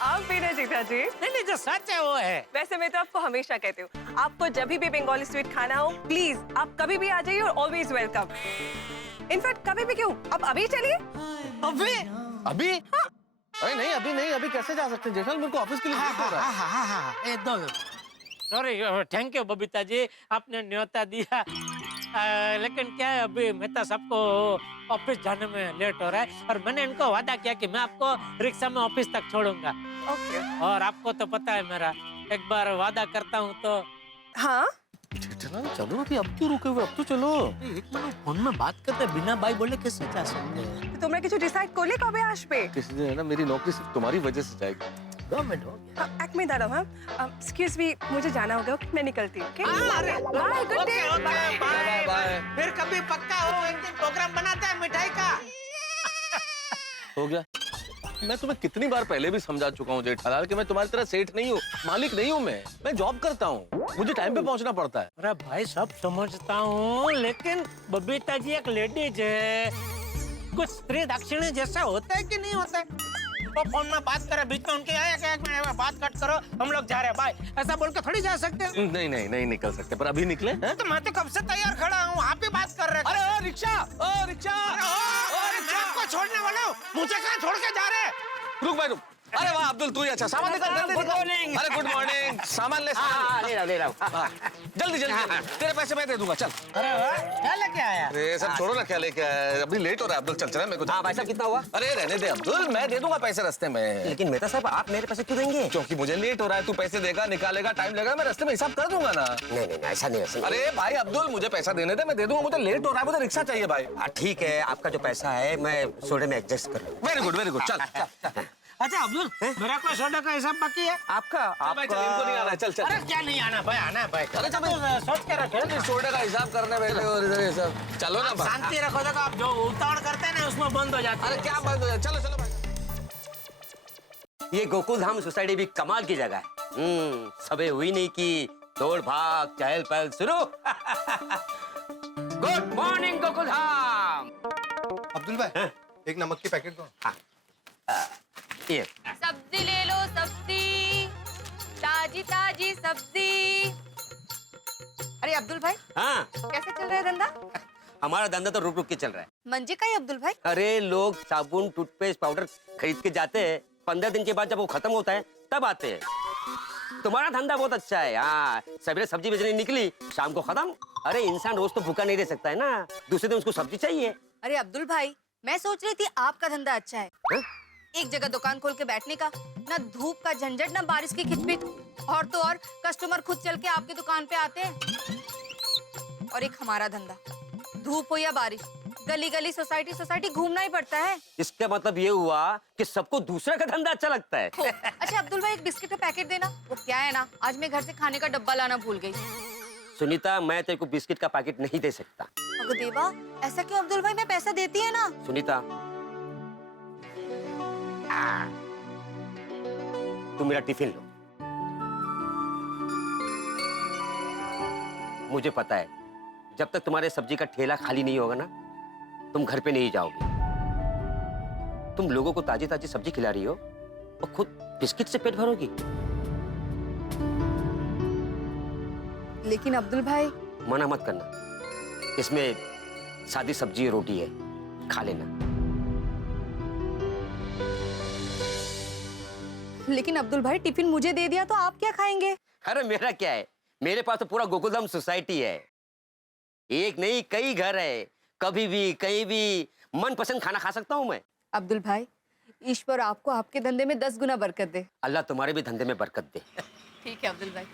आप भी ना जेठा जी। नहीं, जो सच है वो है। वैसे मैं तो आपको हमेशा कहती हूँ, आपको जब भी बंगाली स्वीट खाना हो, प्लीज आप कभी भी आ जाइए और ऑलवेज वेलकम। इनफैक्ट कभी भी क्यों, आप अभी चलिए। अभी? अभी? हाँ। अरे नहीं, अभी कैसे जा सकते हैं जेठालाल, मेरे को ऑफिस के लिए लेट हो रहा है। हाँ, दो sorry, thank you Babita ji, आपने न्योता दिया। लेकिन क्या है, अभी मेहता साहब को ऑफिस जाने में लेट हो रहा है और मैंने इनको वादा किया कि मैं आपको रिक्शा में ऑफिस तक छोड़ूंगा। ओके। और आपको तो पता है मेरा, एक बार वादा करता हूँ तो। हाँ जेठालाल चलो अभी, अब क्यों रुके हुए, अब तो चलो। एक मिनट फोन में बात करते बिना बाई बोले कैसे जा सकते हैं? তোমরা কিছু ডিসাইড করলে কবে আসবে? किसी दिन है ना, मेरी नौकरी सिर्फ तुम्हारी वजह से जाएगी। 2 मिनट हो गया। एक मिनट दादा, हाँ एक्सक्यूज मी, मुझे जाना होगा, मैं निकलती हूँ। ओके अरे bye, good day. Bye bye. फिर कभी पक्का हो, एक दिन प्रोग्राम बनाते हैं मिठाई का। हो गया। मैं तुम्हें कितनी बार पहले भी समझा चुका हूँ जेठालाल कि मैं तुम्हारी तरह सेठ नहीं हूँ, मालिक नहीं हूँ। मैं जॉब करता हूँ, मुझे टाइम पे पहुँचना पड़ता है। अरे भाई सब समझता हूँ, लेकिन बबीता जी एक लेडीज है, कुछ स्त्री दाक्षिण्य जैसा होता है कि नहीं होता है? वो फोन में बात करे, बीच में उनके आया कि 1 मिनट में बात कट करो, हम लोग जा रहे हैं बाय, ऐसा बोल के थोड़ी जा सकते हैं। नहीं निकल सकते, पर अभी निकले हैं? तो मैं तो कब से तैयार खड़ा हूँ, आप ही बात कर रहे थे। अरे रिक्शा, रिक्शा, मैं आपको छोड़ने वाला हूँ, मुझे कहाँ छोड़ के जा रहे हैं? रुक भाई रुक। अरे वाह अब्दुल, तू ही अच्छा, सामान निकाल जल्दी। Good morning. अरे गुड मॉर्निंग, सामान ले। ले रहा हूँ। जल्दी तेरे पैसे मैं दे दूंगा, चल। अरे वाह, क्या लेके आया? अरे सब छोड़ो ना, क्या लेके आया, अभी लेट हो रहा है अब्दुल, चल चल मेरे को। हाँ भाई साहब, कितना हुआ? अरे रहने दे अब्दुल, मैं दे दूंगा पैसे रास्ते में। लेकिन मेहता साहब, आप मेरे पैसे क्यों देंगे? क्योंकि मुझे लेट हो रहा है, तू पैसे देगा, निकालेगा, टाइम लगेगा, मैं रास्ते में हिसाब कर दूंगा ना। नहीं ऐसा नहीं। अरे भाई अब्दुल, मुझे पैसा देने दे, मैं दे दूंगा, मुझे लेट हो रहा है, मुझे रिक्शा चाहिए भाई। ठीक है, आपका जो पैसा है मैं सोडे में एडजस्ट कर लूँगा। वेरी गुड, चल। अच्छा अब्दुल, मेरा कोई सोडा का हिसाब बाकी है? आपका भाई चल, इनको नहीं आना है, चल। अरे क्या नहीं आना भाई, आना है भाई। अरे तो सोच के रखे, सोडे का हिसाब करने बैठे और इधर ये सब, चलो ना भाई। शांति रखो, देखो आप जो उतावड़ करते हैं ना उसमें बंद हो जाता है। अरे क्या बंद हो जाए, चलो भाई। ये गोकुलधाम सोसाइटी भी कमाल की जगह है। सबे हुई नहीं की दौड़ भाग चहल पहल शुरू। Good morning Gokuldham. अब्दुल भाई, एक नमक की पैकेट दो। ये सब्जी ले लो, सब्जी ताजी ताजी सब्जी। अरे अब्दुल भाई, हाँ, कैसे चल रहा है धंधा? हमारा धंधा तो रुक रुक के चल रहा है। मंजे का ही अब्दुल भाई? अरे लोग साबुन टूथपेस्ट पाउडर खरीद के जाते हैं, 15 दिन के बाद जब वो खत्म होता है तब आते हैं। तुम्हारा धंधा बहुत अच्छा है। हाँ, सवेरे सब्जी बेचने निकली, शाम को खत्म। अरे इंसान रोज तो भूखा नहीं रह सकता है ना, दूसरे दिन उसको सब्जी चाहिए। अरे अब्दुल भाई, मैं सोच रही थी आपका धंधा अच्छा है। एक जगह दुकान खोल के बैठने का, ना धूप का झंझट, ना बारिश की खिचपिच, और तो और कस्टमर खुद चल के आपकी दुकान पे आते हैं। और एक हमारा धंधा, धूप हो या बारिश, गली गली सोसाइटी घूमना ही पड़ता है। इसका मतलब ये हुआ कि सबको दूसरा का धंधा अच्छा लगता है। अच्छा अब्दुल भाई, एक बिस्किट का पैकेट देना। वो क्या है ना, आज मैं घर से खाने का डब्बा लाना भूल गई। सुनीता, मैं तेरे को बिस्किट का पैकेट नहीं दे सकता। अगो देवा, ऐसा क्यों अब्दुल भाई, मैं पैसा देती है ना। सुनीता, तुम मेरा टिफिन लो। मुझे पता है, जब तक तुम्हारे सब्जी का ठेला खाली नहीं होगा ना, तुम घर पे नहीं जाओगे। तुम लोगों को ताजी ताजी सब्जी खिला रही हो और खुद बिस्किट से पेट भरोगी। लेकिन अब्दुल भाई, मना मत करना, इसमें सादी सब्जी और रोटी है, खा लेना। लेकिन अब्दुल भाई, टिफिन मुझे दे दिया तो आप क्या खाएंगे? अरे मेरा क्या है, मेरे पास तो पूरा गोकुलधाम सोसाइटी है। एक नहीं कई घर है, कभी भी कहीं भी मनपसंद खाना खा सकता हूँ मैं। अब्दुल भाई, ईश्वर आपको आपके धंधे में 10 गुना बरकत दे। अल्लाह तुम्हारे भी धंधे में बरकत दे। ठीक है अब्दुल भाई।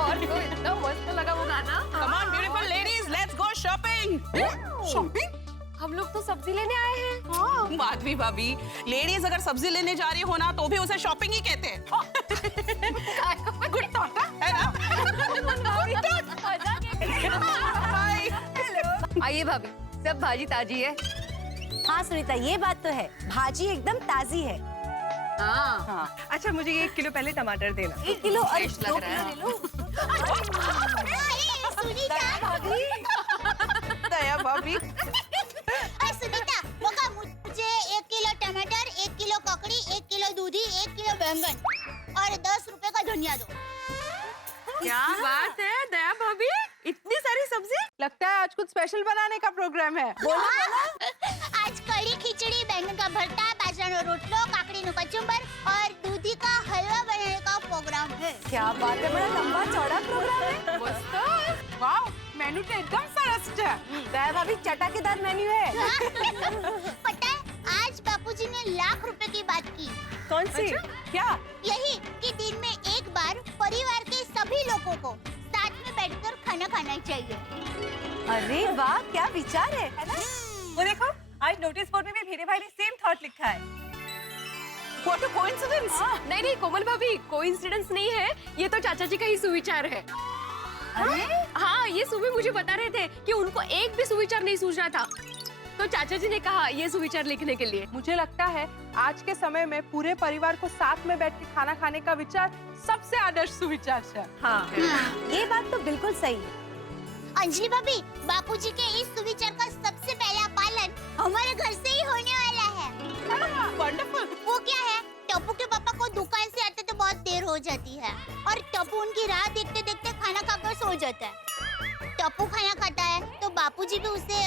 और तो इतना मस्त लगा वो गाना। Come on beautiful ladies, let's go shopping. Shopping? हम लोग तो सब्जी लेने आए हैं। माधवी भाभी, लेडीज अगर सब्जी लेने जा रही हो ना तो भी उसे शॉपिंग ही कहते हैं। गुड थॉट है ना? आइए भाभी, सब भाजी ताजी है। हाँ सुनीता, ये बात तो है, भाजी एकदम ताजी है। हाँ। अच्छा मुझे 1 किलो पहले टमाटर देना। 1 किलो और फ्रेश लग 2 रहा है। किलो ले लो। सुनीता भाभी, दया भाभी, सुनीता वो का मुझे 1 किलो टमाटर, 1 किलो ककड़ी, 1 किलो दूधी, 1 किलो बैंगन और 10 रुपए का धनिया दो। क्या बात है दया भाभी, इतनी सारी सब्जी? लगता है आज कुछ स्पेशल बनाने का प्रोग्राम है। आज कड़ी खिचड़ी, बैंगन का भरता, बाजराનો રોટલો, કાકડીનું કચુંબર और दूधी का हलवा बनाने का प्रोग्राम है। क्या बात है, बड़ा लंबा चौड़ा प्रोग्राम है। मस्त। वाव, मेनू तो एकदम सरस है। दया भाभी चटाकेदार मेन्यू है। पता है, आज बापूजी ने लाख रुपए की बात की। कौन सी? क्या? यही कि दिन में एक बार परिवार के सभी लोगों को साथ में बैठकर खाना खाना चाहिए। अरे वाह, क्या विचार है ना? वो देखो, आज नोटिस बोर्ड में भी भीरे भाई ने सेम थॉट लिखा है। What a coincidence! नहीं कोमल भाभी, कोइंसिडेंस नहीं है, ये तो चाचा जी का ही सुविचार है। अरे हाँ, ये सुबह मुझे बता रहे थे कि उनको एक भी सुविचार नहीं सूझ रहा था, तो चाचा जी ने कहा ये सुविचार लिखने के लिए। मुझे लगता है आज के समय में पूरे परिवार को साथ में बैठ के खाना खाने का विचार सबसे आदर्श सुविचार है। हाँ, ये बात तो बिल्कुल सही है। अंजलि भाभी, बापूजी के इस सुविचार का सबसे पहला पालन हमारे घर से ही होने वाला है। वंडरफुल। वो क्या है, टप्पू के पापा को दुकान से आते तो बहुत देर हो जाती है और टप्पू उनकी राह देखते देखते खाना खाकर सो जाता है। टप्पू खाना खाता है तो बापूजी भी उसे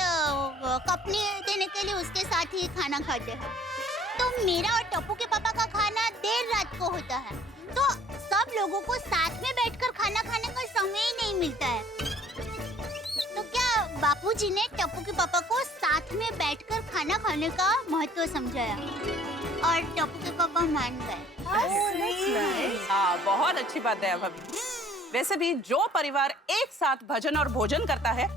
कपड़े देने के लिए उसके साथ ही खाना खाते हैं। तो मेरा और टप्पू के पापा का खाना देर रात को होता है, तो सब लोगों को साथ में बैठकर खाना खाने का समय ही नहीं मिलता है। तो क्या बापूजी ने टप्पू के पापा को साथ में बैठकर खाना खाने का महत्व समझाया और टप्पू के पापा मान गए। हाँ, बहुत अच्छी बात है भाभी। वैसे भी जो परिवार एक साथ भजन और भोजन करता है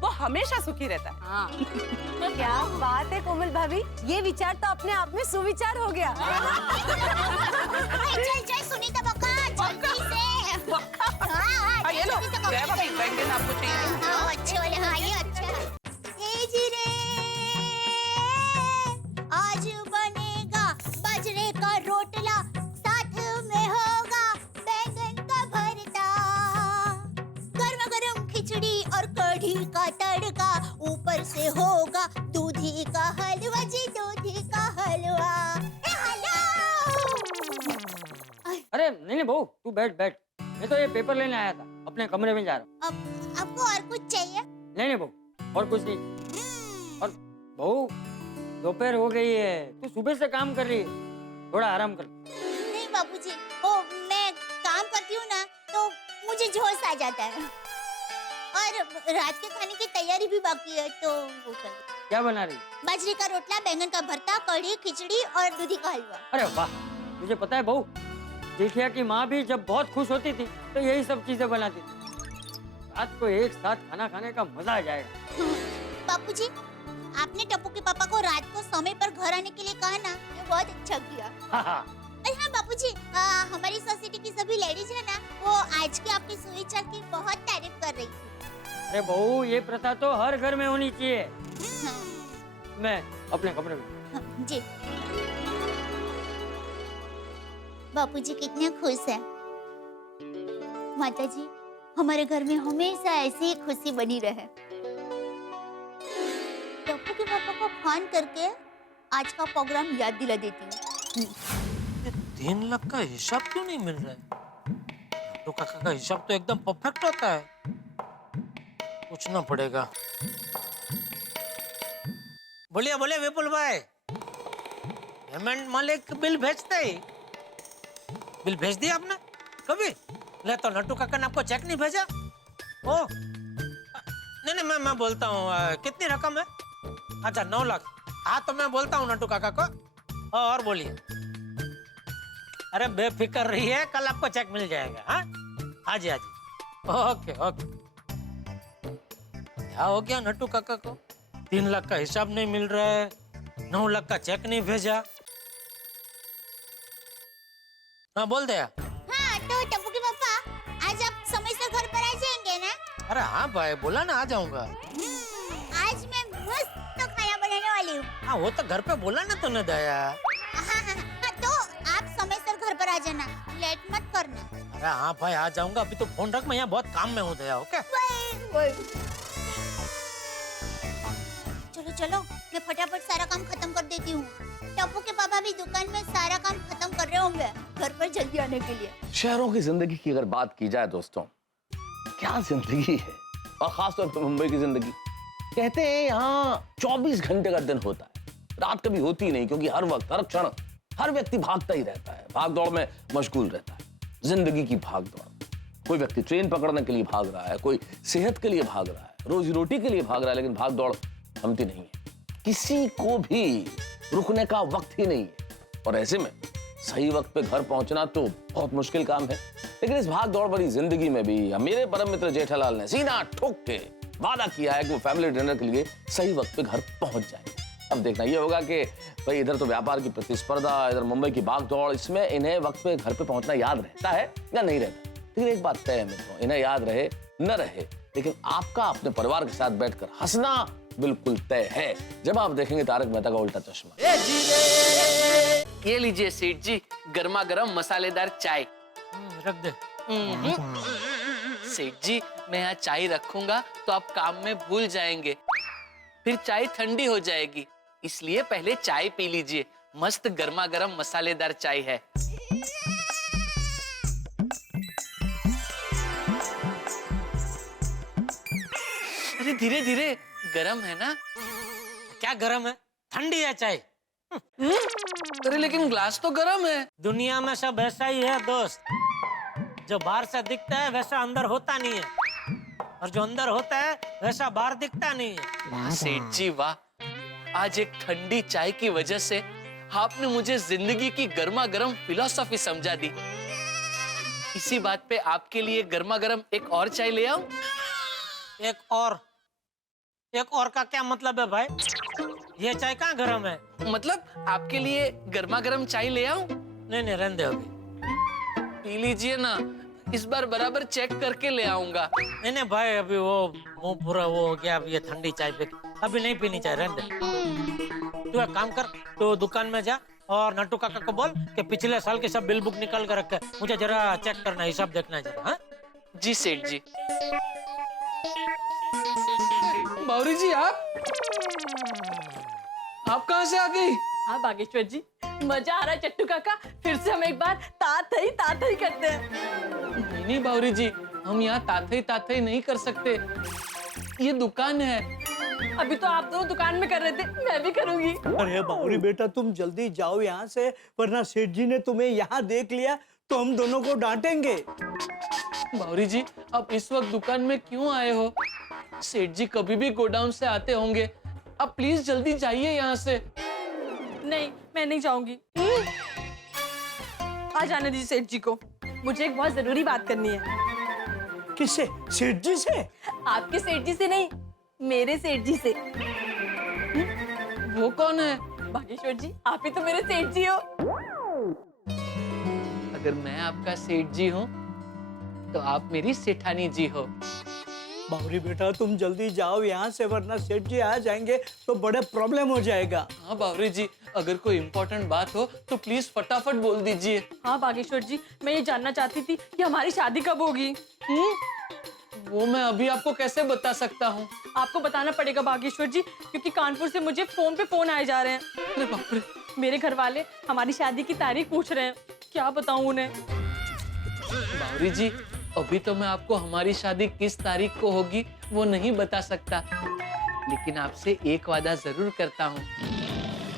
वो हमेशा सुखी रहता है। हाँ। क्या बात है कोमल भाभी, ये विचार तो अपने आप में सुविचार हो गया। चल चल सुनीता बक्का, जल्दी से। हाँ, ये लो, जय भाभी, बैंगन आपको चाहिए। हाँ, अच्छे वाले, हाँ ये अच्छा है। हे जीरे, आज बनेगा बाजरे का रोटला, साथ में होगा बैंगन का भरता, गर्मा गर्म खिचड़ी और कढ़ी का तड़का, ऊपर से होगा दूधी का हलवा जी, दूधी का हलवा। अरे नहीं बहू, तू बैठ बैठ, मैं तो ये पेपर लेने आया था, अपने कमरे में जा रहा हूँ। आपको और कुछ चाहिए? नहीं बहू, और कुछ नहीं। और बहू, दोपहर हो गई है, तू सुबह से काम कर रही है, थोड़ा आराम कर। नहीं बापूजी, वो मैं काम करती हूँ ना तो मुझे जोश आ जाता है और रात के खाने की तैयारी भी बाकी है, तो वो कर। क्या बना रही? बाजरे का रोटला, बैंगन का भरता, कढ़ी खिचड़ी और दूधी का हलवा। अरे वाह, तुझे पता है बहू, जेठिया की माँ भी जब बहुत खुश होती थी तो यही सब चीजें बनाती थी। रात को एक साथ खाना खाने का मजा आ जाएगा। बापूजी, आपने टप्पू के पापा को रात को समय पर घर आने के लिए कहा ना, ये बहुत अच्छा किया। अरे हाँ बापूजी, हमारी सोसाइटी की सभी लेडीज है ना, वो आज की आपके सुविचार की बहुत तारीफ कर रही थी। अरे बहू, ये प्रथा तो हर घर में होनी चाहिए। मैं अपने कमरे में। जी। बापूजी कितने खुश हैं। माताजी, हमारे घर में हमेशा ऐसी ही खुशी बनी रहे। टप्पू के पापा को फोन करके आज का प्रोग्राम याद दिला देती हूँ। 3 लाख का हिसाब क्यों नहीं मिल रहा है? तो काका का हिसाब तो एकदम परफेक्ट होता है, पूछना पड़ेगा। बोलिए बोलिए विपुल भाई, पेमेंट मालिक बिल भेजते ही। बिल भेज दिया आपने? कभी? ले तो नट्टू काका ने आपको चेक नहीं भेजा? ओ, नहीं मैं बोलता हूँ, कितनी रकम है? अच्छा 9 लाख। हाँ तो मैं बोलता हूँ नट्टू काका को। और बोलिए। अरे बेफिक्र रही है, कल आपको चेक मिल जाएगा। हाँ, आज ओके ओके। क्या हो गया नट्टू काका को? 3 लाख का हिसाब नहीं मिल रहा है, 9 लाख का चेक नहीं भेजा। हाँ बोल दे। हाँ तो टप्पू के पापा, आज आप समय से घर पर आ जाएंगे ना? अरे हाँ भाई, बोला ना आ जाऊंगा। आज मैं मस्त तो खाना बनाने वाली हूँ। हाँ वो तो घर पे बोला ना तूने दया। हाँ, तो आप समय से घर पर आ जाना, लेट मत करना। अरे हाँ भाई आ जाऊंगा, अभी तो फोन रख, मैं यहाँ बहुत काम में हूँ दया। ओके चलो चलो, मैं फटाफट सारा काम खत्म कर देती हूँ। टप्पू के पापा भी दुकान में सारा काम खत्म कर रहे होंगे घर पर जल्दी आने के लिए। शहरों की जिंदगी की अगर बात की जाए दोस्तों, क्या जिंदगी है। और खासतौर पर मुंबई की जिंदगी। कहते हैं यहाँ 24 घंटे का दिन होता है, रात कभी होती नहीं, क्योंकि हर वक्त हर क्षण हर व्यक्ति भागता ही रहता है, भाग दौड़ में मशगूल रहता है। जिंदगी की भाग दौड़, कोई व्यक्ति ट्रेन पकड़ने के लिए भाग रहा है, कोई सेहत के लिए भाग रहा है, रोजी रोटी के लिए भाग रहा है, लेकिन भाग दौड़ थमती नहीं है। किसी को भी रुकने का वक्त ही नहीं है, और ऐसे में सही वक्त पे घर पहुंचना तो बहुत मुश्किल काम है। लेकिन इस भाग दौड़ भरी जिंदगी में भी मेरे परम मित्र जेठालाल ने सीधा ठोक के वादा किया है कि वो फैमिली डिनर के लिए सही वक्त पे घर पहुंच जाएंगे। अब देखना ये होगा कि भाई इधर तो व्यापार की प्रतिस्पर्धा, इधर मुंबई की भाग दौड़, इसमें इन्हें वक्त पे घर पे पहुंचना याद रहता है या नहीं रहता। लेकिन एक बात तय है मित्रों, इन्हें याद रहे न रहे, लेकिन आपका अपने परिवार के साथ बैठकर हंसना बिल्कुल तय है जब आप देखेंगे तारक मेहता का उल्टा चश्मा। ये लीजिए सेठ जी, गर्मा गर्म मसालेदार चाय। रख दे। सेठ जी, मैं यहाँ चाय रखूंगा तो आप काम में भूल जाएंगे, फिर चाय ठंडी हो जाएगी, इसलिए पहले चाय पी लीजिए। मस्त गर्मा गर्म मसालेदार चाय है। अरे धीरे धीरे, गरम है ना? क्या गरम है? ठंडी है चाय। अरे लेकिन ग्लास तो गरम है। दुनिया में सब ऐसा ही है दोस्त, जो बाहर से दिखता है वैसा अंदर होता नहीं है, और जो अंदर होता है वैसा बाहर दिखता नहीं है। सेठ जी वाह, आज एक ठंडी चाय की वजह से आपने मुझे जिंदगी की गर्मा गर्म फिलॉसफी समझा दी। इसी बात पे आपके लिए गर्मा गर्म एक और चाय ले आऊं? एक और का क्या मतलब है भाई? ये चाय कहाँ गरम है? मतलब आपके लिए गर्मा गर्म चाय ले आऊं? नहीं रहने दे, अभी पी लीजिए ना, इस बार बराबर चेक करके ले आऊंगा। नहीं भाई, अभी वो मुंह पूरा वो हो गया, अभी ये ठंडी चाय पे अभी नहीं पीनी चाहिए, रहने दे। तू एक काम कर, तो दुकान में जा और नट्टू काका को बोल कि पिछले साल के सब बिल बुक निकाल कर रखे, मुझे जरा चेक करना, हिसाब देखना जरा। हाँ जी सेठ जी। बावरी जी, आप कहाँ से आ गई? हाँ बागेश्वर जी, मजा आ रहा है चट्टू काका, फिर से हम एक बार तातई करते हैं। नहीं बावरी जी, हम यहाँ तातई नहीं कर सकते, ये दुकान है। अभी तो आप दोनों दुकान में कर रहे थे, मैं भी करूंगी। अरे बावरी बेटा, तुम जल्दी जाओ यहाँ से, वरना सेठ जी ने तुम्हें यहाँ देख लिया तो हम दोनों को डांटेंगे। बावरी जी, आप इस वक्त दुकान में क्यों आए हो? सेठ जी कभी भी गोडाउन से आते होंगे, आप प्लीज जल्दी जाइए यहाँ से। नहीं, मैं नहीं जाऊंगी। आ जाने दीजिए सेठ जी को, मुझे एक बहुत जरूरी बात करनी है। किससे? सेठ जी से? आपके सेठ जी से नहीं, मेरे सेठ जी से। वो कौन है? बागेश्वर जी, आप ही तो मेरे सेठ जी हो। अगर मैं आपका सेठ जी हूँ तो आप मेरी सेठानी जी हो। बावरी बेटा, तुम जल्दी जाओ यहाँ से, वरना सेठ जी आ जाएंगे तो बड़े प्रॉब्लम हो जाएगा। हाँ बावरी जी, अगर कोई इम्पोर्टेंट बात हो तो प्लीज फटाफट बोल दीजिए। हाँ बागेश्वर जी, मैं ये जानना चाहती थी कि हमारी शादी कब होगी। वो मैं अभी आपको कैसे बता सकता हूँ? आपको बताना पड़ेगा बागेश्वर जी, क्योंकि कानपुर से मुझे फोन पे फोन आए जा रहे हैं। अरे बाप रे। मेरे घर वाले हमारी शादी की तारीख पूछ रहे हैं, क्या बताऊँ उन्हें। बावरी जी, अभी तो मैं आपको हमारी शादी किस तारीख को होगी वो नहीं बता सकता, लेकिन आपसे एक वादा जरूर करता हूँ।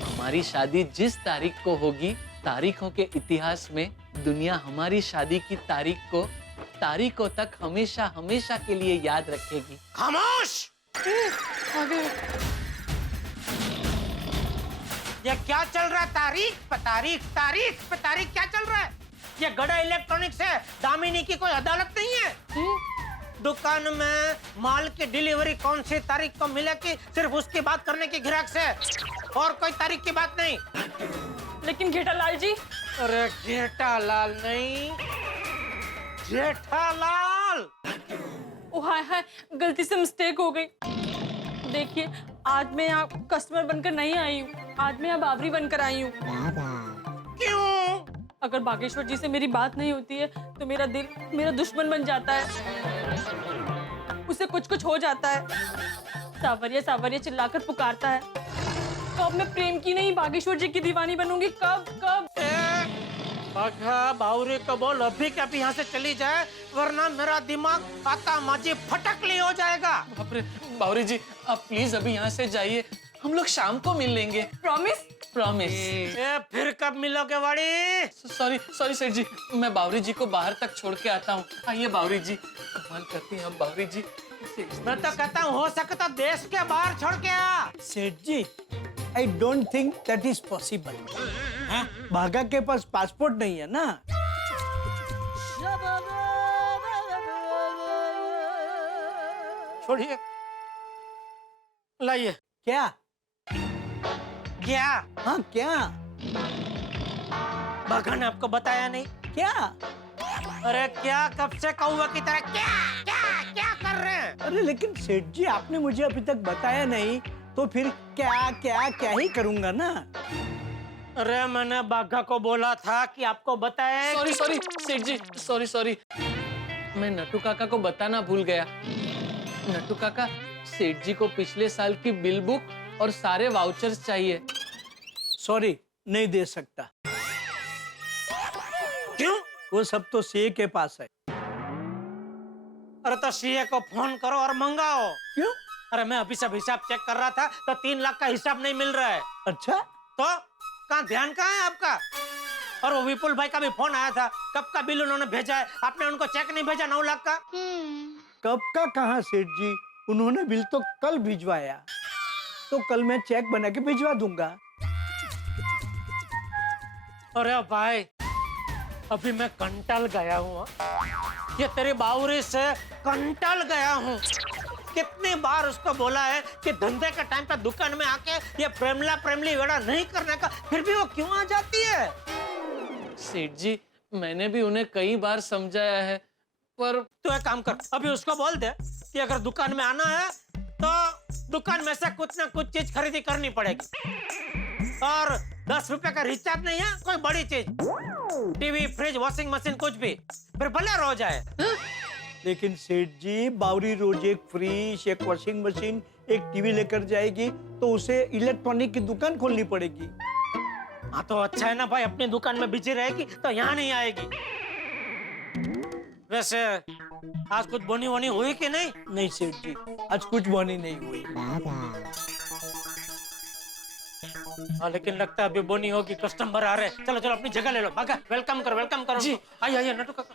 हमारी शादी जिस तारीख को होगी, तारीखों के इतिहास में दुनिया हमारी शादी की तारीख को तारीखों तक हमेशा हमेशा के लिए याद रखेगी। खामोश! ये क्या चल रहा है? तारीख पे तारीख क्या चल रहा है? ये गड़ा इलेक्ट्रॉनिक्स है, दामिनी की कोई अदालत नहीं है। दुकान में माल की डिलीवरी कौन सी तारीख को मिलेगी, सिर्फ उसकी बात करने की ग्राहक से, और कोई तारीख की बात नहीं। लेकिन जेठालाल जी। अरे जेठालाल नहीं, जेठालाल। ओ हाय हाय, गलती से मिस्टेक हो गई। देखिए, आज मैं यहाँ कस्टमर बनकर नहीं आई हूँ, आज मैं यहाँ बावरी बनकर आई हूँ। क्यों? अगर बागेश्वर जी से मेरी बात नहीं होती है तो मेरा दिल मेरा दुश्मन बन जाता है, उसे कुछ हो जाता है, सावरिया सावरिया चिल्लाकर पुकारता है। कब मैं प्रेम की नहीं बागेश्वर जी की दीवानी बनूंगी? कब? बाघा बावरी को बोल अभी के अभी यहाँ से चली जाए, वरना मेरा दिमाग आता माजी फटकली हो जाएगा। बाप रे, बावरी जी आप प्लीज अभी यहाँ से जाइए, हम लोग शाम को मिल लेंगे। प्रॉमिस? प्रॉमिस। फिर कब मिलोगे वाड़ी? सॉरी सॉरी सेठ जी, मैं बावरी जी को बाहर तक छोड़ के आता हूँ। आइए बावरी जी, कमाल करती हैं आप बावरी जी। मैं तो कहता हूँ हो सकता देश के बाहर छोड़ के आ। सेठ जी, I don't think that is possible. भागा के पास पासपोर्ट नहीं है ना। छोड़िए, लाइए। क्या? क्या? हाँ क्या? बाघा ने आपको बताया नहीं? क्या? अरे क्या कब से कौवा की तरह क्या क्या क्या कर रहे हैं? अरे लेकिन सेठ जी आपने मुझे अभी तक बताया नहीं, तो फिर क्या क्या क्या ही करूंगा ना। अरे मैंने बाघा को बोला था कि आपको बताए। सॉरी सॉरी सेठ जी, सॉरी सॉरी, मैं नट्टू काका को बताना भूल गया। नट्टू काका, सेठ जी को पिछले साल की बिल बुक और सारे वाउचर्स चाहिए। सॉरी, नहीं दे सकता। क्यों? वो सब तो सीए के पास है। अरे तो सीए को फोन करो और मंगाओ। क्यों? अरे मैं अभी सब हिसाब चेक कर रहा था तो 3 लाख का हिसाब नहीं मिल रहा है। अच्छा, तो कहाँ ध्यान कहाँ है आपका? और वो विपुल भाई का भी फोन आया था, कब का बिल उन्होंने भेजा है? आपने उनको चेक नहीं भेजा 9 लाख का? कब का कहाँ सेठ जी, उन्होंने बिल तो कल भिजवाया, तो कल मैं चेक बना के भिजवा दूंगा। अरे भाई, अभी मैं कंटाल गया हूँ। ये तेरी बावरी से कंटाल गया हूँ। कितनी बार उसको बोला है कि धंधे के टाइम पे दुकान में आके ये प्रेमला प्रेमली वेड़ा नहीं करने का, फिर भी वो क्यों आ जाती है? सेठ जी, मैंने भी उन्हें कई बार समझाया है, पर तू एक काम कर, अभी उसको बोल दे कि अगर दुकान में आना है तो दुकान में से कुछ ना कुछ चीज खरीदी करनी पड़ेगी। और 10 रुपए का रिचार्ज नहीं है, कोई बड़ी चीज, टीवी, फ्रिज, वॉशिंग मशीन, कुछ भी, फिर भले रो जाए। लेकिन सेठ जी, बावरी रोज एक फ्रिज, एक वॉशिंग मशीन, एक टीवी लेकर जाएगी, तो उसे इलेक्ट्रॉनिक की दुकान खोलनी पड़ेगी। हाँ तो अच्छा है ना भाई, अपनी दुकान में बिजी रहेगी तो यहाँ नहीं आएगी। वैसे आज कुछ बोनी वोनी हुई कि नहीं? नहीं सेठ जी, आज कुछ बोनी नहीं हुई। हाँ, लेकिन लगता है अभी बोनी होगी, कस्टमर आ रहे हैं। चलो चलो अपनी जगह ले लो, भागा। वेलकम करो जी। आइए आइए नटू काका,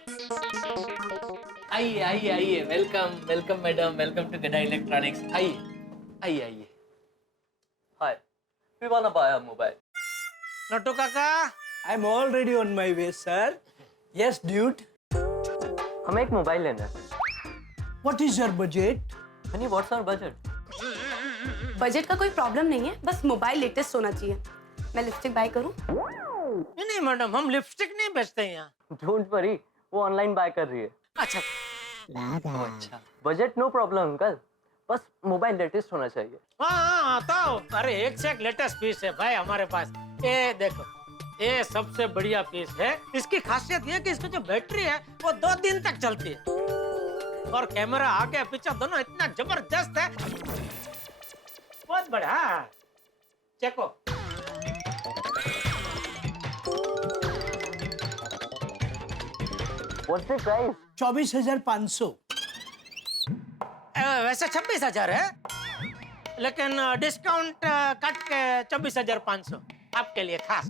आइए आइए आइए, welcome welcome madam, welcome to Gada electronics. आइए आइए आइए। Hi, we want to buy a mobile. Natu काका, I am already on my way sir. Yes dude. हमें एक मोबाइल लेना है। What is your budget? Honey, what's our budget? Budget का कोई प्रॉब्लम नहीं है, बस मोबाइल लेटेस्ट होना चाहिए। मैं लिपस्टिक बाय करूं? नहीं मैडम, हम लिपस्टिक नहीं बेचते यहाँ। डोंट वरी, वो ऑनलाइन बाय कर रही है। अच्छा अच्छा, बजट नो प्रॉब्लम अंकल, बस मोबाइल लेटेस्ट होना चाहिए। हाँ तो अरे एक से एक लेटेस्ट पीस है भाई हमारे पास। ये देखो, ये सबसे बढ़िया पीस है। इसकी खासियत ये कि इसकी जो बैटरी है वो 2 दिन तक चलती है, और कैमरा आगे पीछे दोनों इतना जबरदस्त है, बहुत बढ़िया। चेको। What's the price? 24,500। वैसे 26,000 है, लेकिन डिस्काउंट कट के 24,500 आपके लिए खास।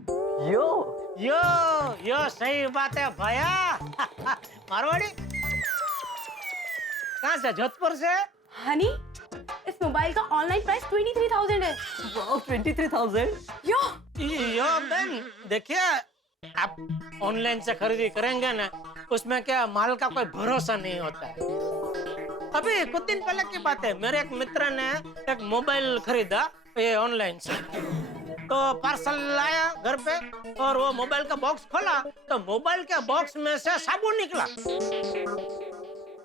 यो सही बात है भैया। मारवाड़ी कहाँ से? जोधपुर से। हनी, इस मोबाइल का ऑनलाइन प्राइस 23,000 है। वाओ, 23,000? यो बहन, देखिए आप ऑनलाइन से खरीदी करेंगे ना, उसमें क्या माल का कोई भरोसा नहीं होता है। अभी कुछ दिन पहले की बात है, मेरे एक मित्र ने एक मोबाइल खरीदा ये ऑनलाइन से, तो पार्सल लाया घर पे, और वो मोबाइल का बॉक्स खोला तो मोबाइल के बॉक्स में से साबुन निकला।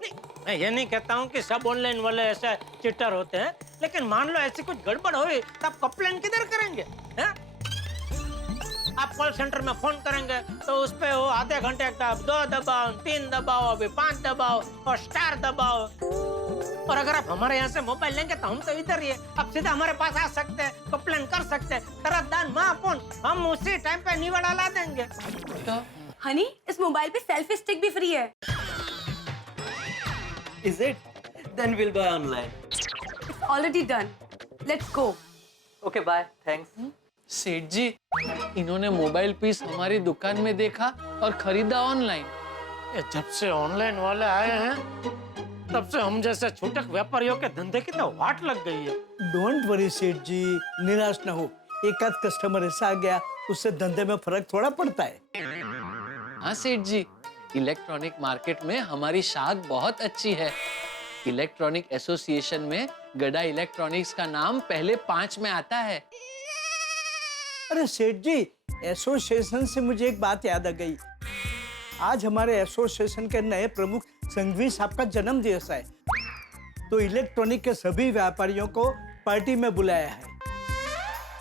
नहीं, मैं ये नहीं कहता हूँ कि सब ऑनलाइन वाले ऐसे चिटर होते हैं, लेकिन मान लो ऐसी कुछ गड़बड़ हुई तो आप कंप्लेन किधर करेंगे? हैं? आप कॉल सेंटर में फोन करेंगे तो उस पे वो आधे घंटे का 2 दबाओ, 3 दबाओ, अभी 5 दबाओ और स्टार दबाओ। और अगर आप हमारे यहाँ से मोबाइल लेंगे तो हम तो इधर ही है, आप सीधा हमारे पास आ सकते हैं, कंप्लेन कर सकते हैं, तरह दान महापुन, हम उसी टाइम पे निवाड़ा ला देंगे। हनी, इस मोबाइल पे सेल्फी स्टिक भी फ्री है। Is it? Then we'll buy online. It's already done. Let's go. Okay, bye. Thanks. सेठ जी, इन्होंने मोबाइल पीस हमारी दुकान में देखा और खरीदा ऑनलाइन। जब से ऑनलाइन वाले आए हैं तब से हम जैसे छूटक व्यापारियों के धंधे की तो वाट लग गई है। डोंट वरी सेठ जी, निराश ना हो। एक आध कस्टमर ऐसा आ गया, उससे धंधे में फर्क थोड़ा पड़ता है। हाँ सेठ जी, इलेक्ट्रॉनिक मार्केट में हमारी शाख बहुत अच्छी है। इलेक्ट्रॉनिक एसोसिएशन में गड़ा इलेक्ट्रॉनिक्स का नाम पहले 5 में आता है। अरे सेठ जी, एसोसिएशन से मुझे एक बात याद आ गई। आज हमारे एसोसिएशन के नए प्रमुख संघवी साहब का जन्म दिवस है, तो इलेक्ट्रॉनिक के सभी व्यापारियों को पार्टी में बुलाया है।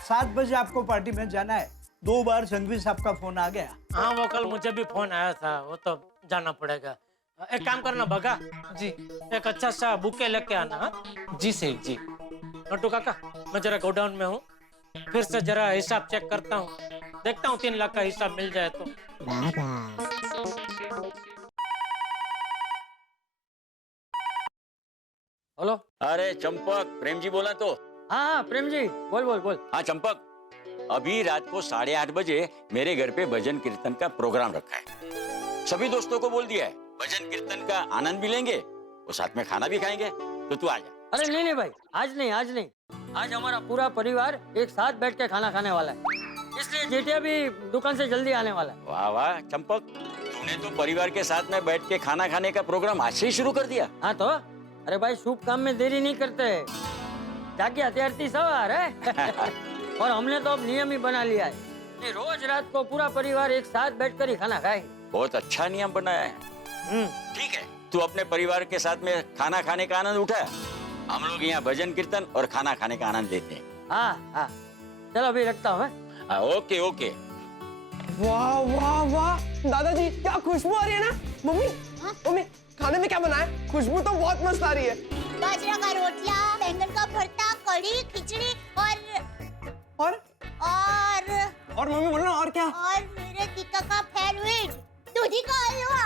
7 बजे आपको पार्टी में जाना है। 2 बार संघवी साहब का फोन आ गया। हाँ, वो कल मुझे भी फोन आया था, वो तो जाना पड़ेगा। एक काम करना भगा जी, एक अच्छा सा बुके लेके आना। हाँ? जी सेठ जी। नट्टू काका, मैं जरा गोडाउन में हूँ, फिर से जरा हिसाब चेक करता हूँ, देखता हूँ 3 लाख का हिसाब मिल जाए तो। हेलो। अरे चंपक, प्रेम जी बोला तो। हाँ प्रेम जी, बोल बोल बोल। हाँ चंपक, अभी रात को 8:30 बजे मेरे घर पे भजन कीर्तन का प्रोग्राम रखा है। सभी दोस्तों को बोल दिया है, भजन कीर्तन का आनंद भी लेंगे और साथ में खाना भी खाएंगे, तो तू आ जा। अरे नहीं भाई, आज नहीं। आज हमारा पूरा परिवार एक साथ बैठ के खाना खाने वाला है, इसलिए जेठिया भी दुकान से जल्दी आने वाला है। वाह वाह चंपक, तूने तो परिवार के साथ में बैठ के खाना खाने का प्रोग्राम आज से ही शुरू कर दिया। हाँ तो, अरे भाई शुभ काम में देरी नहीं करते, जाके हथियारती सवार है। और हमने तो अब नियम ही बना लिया है कि रोज रात को पूरा परिवार एक साथ बैठकर ही खाना खाए। बहुत अच्छा नियम बनाया है। ठीक है, तू अपने परिवार के साथ में खाना खाने का आनंद उठा, हम लोग यहाँ भजन कीर्तन और खाना खाने का आनंद लेते हैं। हाँ, चलो अभी रखता हूँ। Okay okay. वाह वाह वाह, दादाजी क्या खुशबू आ रही है ना। मम्मी खाने में क्या बना है? खुशबू तो बहुत मस्त आ रही है। बाजरा का रोटला, बैंगन का भरता, कढ़ी, खिचड़ी और मम्मी बोलो और क्या? और मेरे दीका का फेवरेट दूधी का हलवा।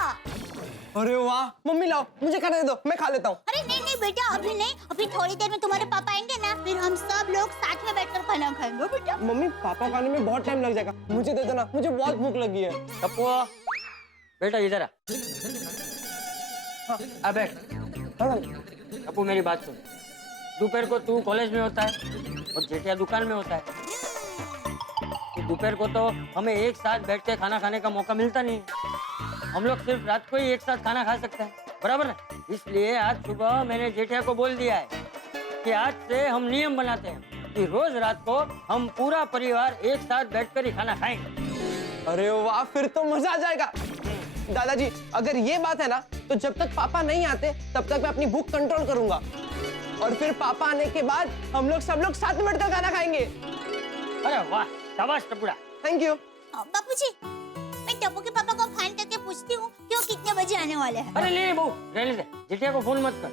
अरे वाह, मम्मी लाओ मुझे खाने दे दो, मैं खा लेता हूँ। अरे नहीं बेटा, अभी नहीं, अभी थोड़ी देर में तुम्हारे पापा आएंगे ना, फिर हम सब लोग साथ में बैठकर खाना खाएंगे बेटा। मम्मी पापा खाने में बहुत टाइम लग जाएगा, मुझे दे दो ना, मुझे बहुत भूख लगी है। टप्पू बेटा इधर आ बैठ। टप्पू मेरी बात सुन, दोपहर को तू कॉलेज में होता है और जेठिया दुकान में होता है, तो दोपहर को तो हमें एक साथ बैठ के खाना खाने का मौका मिलता नहीं। हम लोग सिर्फ रात को ही एक साथ खाना खा सकते हैं, बराबर है? इसलिए आज सुबह मैंने जेठिया को बोल दिया है कि आज से हम नियम बनाते हैं कि रोज रात को हम पूरा परिवार एक साथ बैठकर ही खाना खाएंगे। अरे वाह, फिर तो मजा आ जाएगा। दादाजी अगर ये बात है ना, तो जब तक पापा नहीं आते तब तक मैं अपनी भूख कंट्रोल करूंगा, और फिर पापा आने के बाद हम लोग सब लोग साथ में बैठकर खाना खाएंगे। अरे वाह, शाबाश टपुड़ा। Thank you. बापूजी, मैं टप्पू के पापा को फोन करके पूछती हूँ कि वो कितने बजे आने वाले हैं। अरे नहीं बहू, रहने दे, जेठिया को फोन मत कर।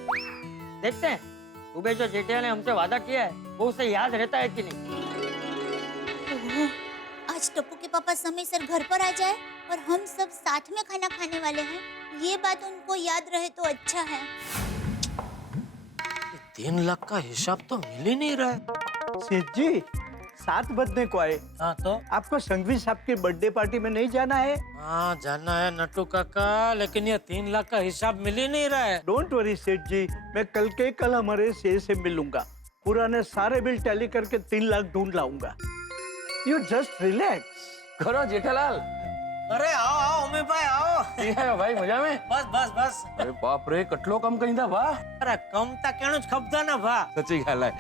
देखते हैं सुबह जो जेठिया ने हमसे वादा किया है वो उसे याद रहता है कि नहीं। आज टप्पू के पापा समय से घर पर आ जाए और हम सब साथ में खाना खाने वाले हैं, ये बात उनको याद रहे तो अच्छा है। 3 लाख का हिसाब तो मिल ही नहीं रहा है। सेठ जी 7 बजने को आए। हाँ तो आपको संघवी साहब की बर्थडे पार्टी में नहीं जाना है? हाँ जाना है नट्टू काका, लेकिन ये 3 लाख का हिसाब मिल ही नहीं रहा है। डोंट वरी सेठ जी, मैं कल के कल हमारे सीए से मिलूंगा, पुराने सारे बिल टैली करके 3 लाख ढूंढ लाऊंगा। यू जस्ट रिलैक्स करो जेठालाल। अरे आओ अम्मी भाई आओ। है भाई मजा में? बस। अरे बाप रे, कटलो कम कहीं था भा। अरे कम ता केणुं ज खपदा ना भा। सच्ची गल है।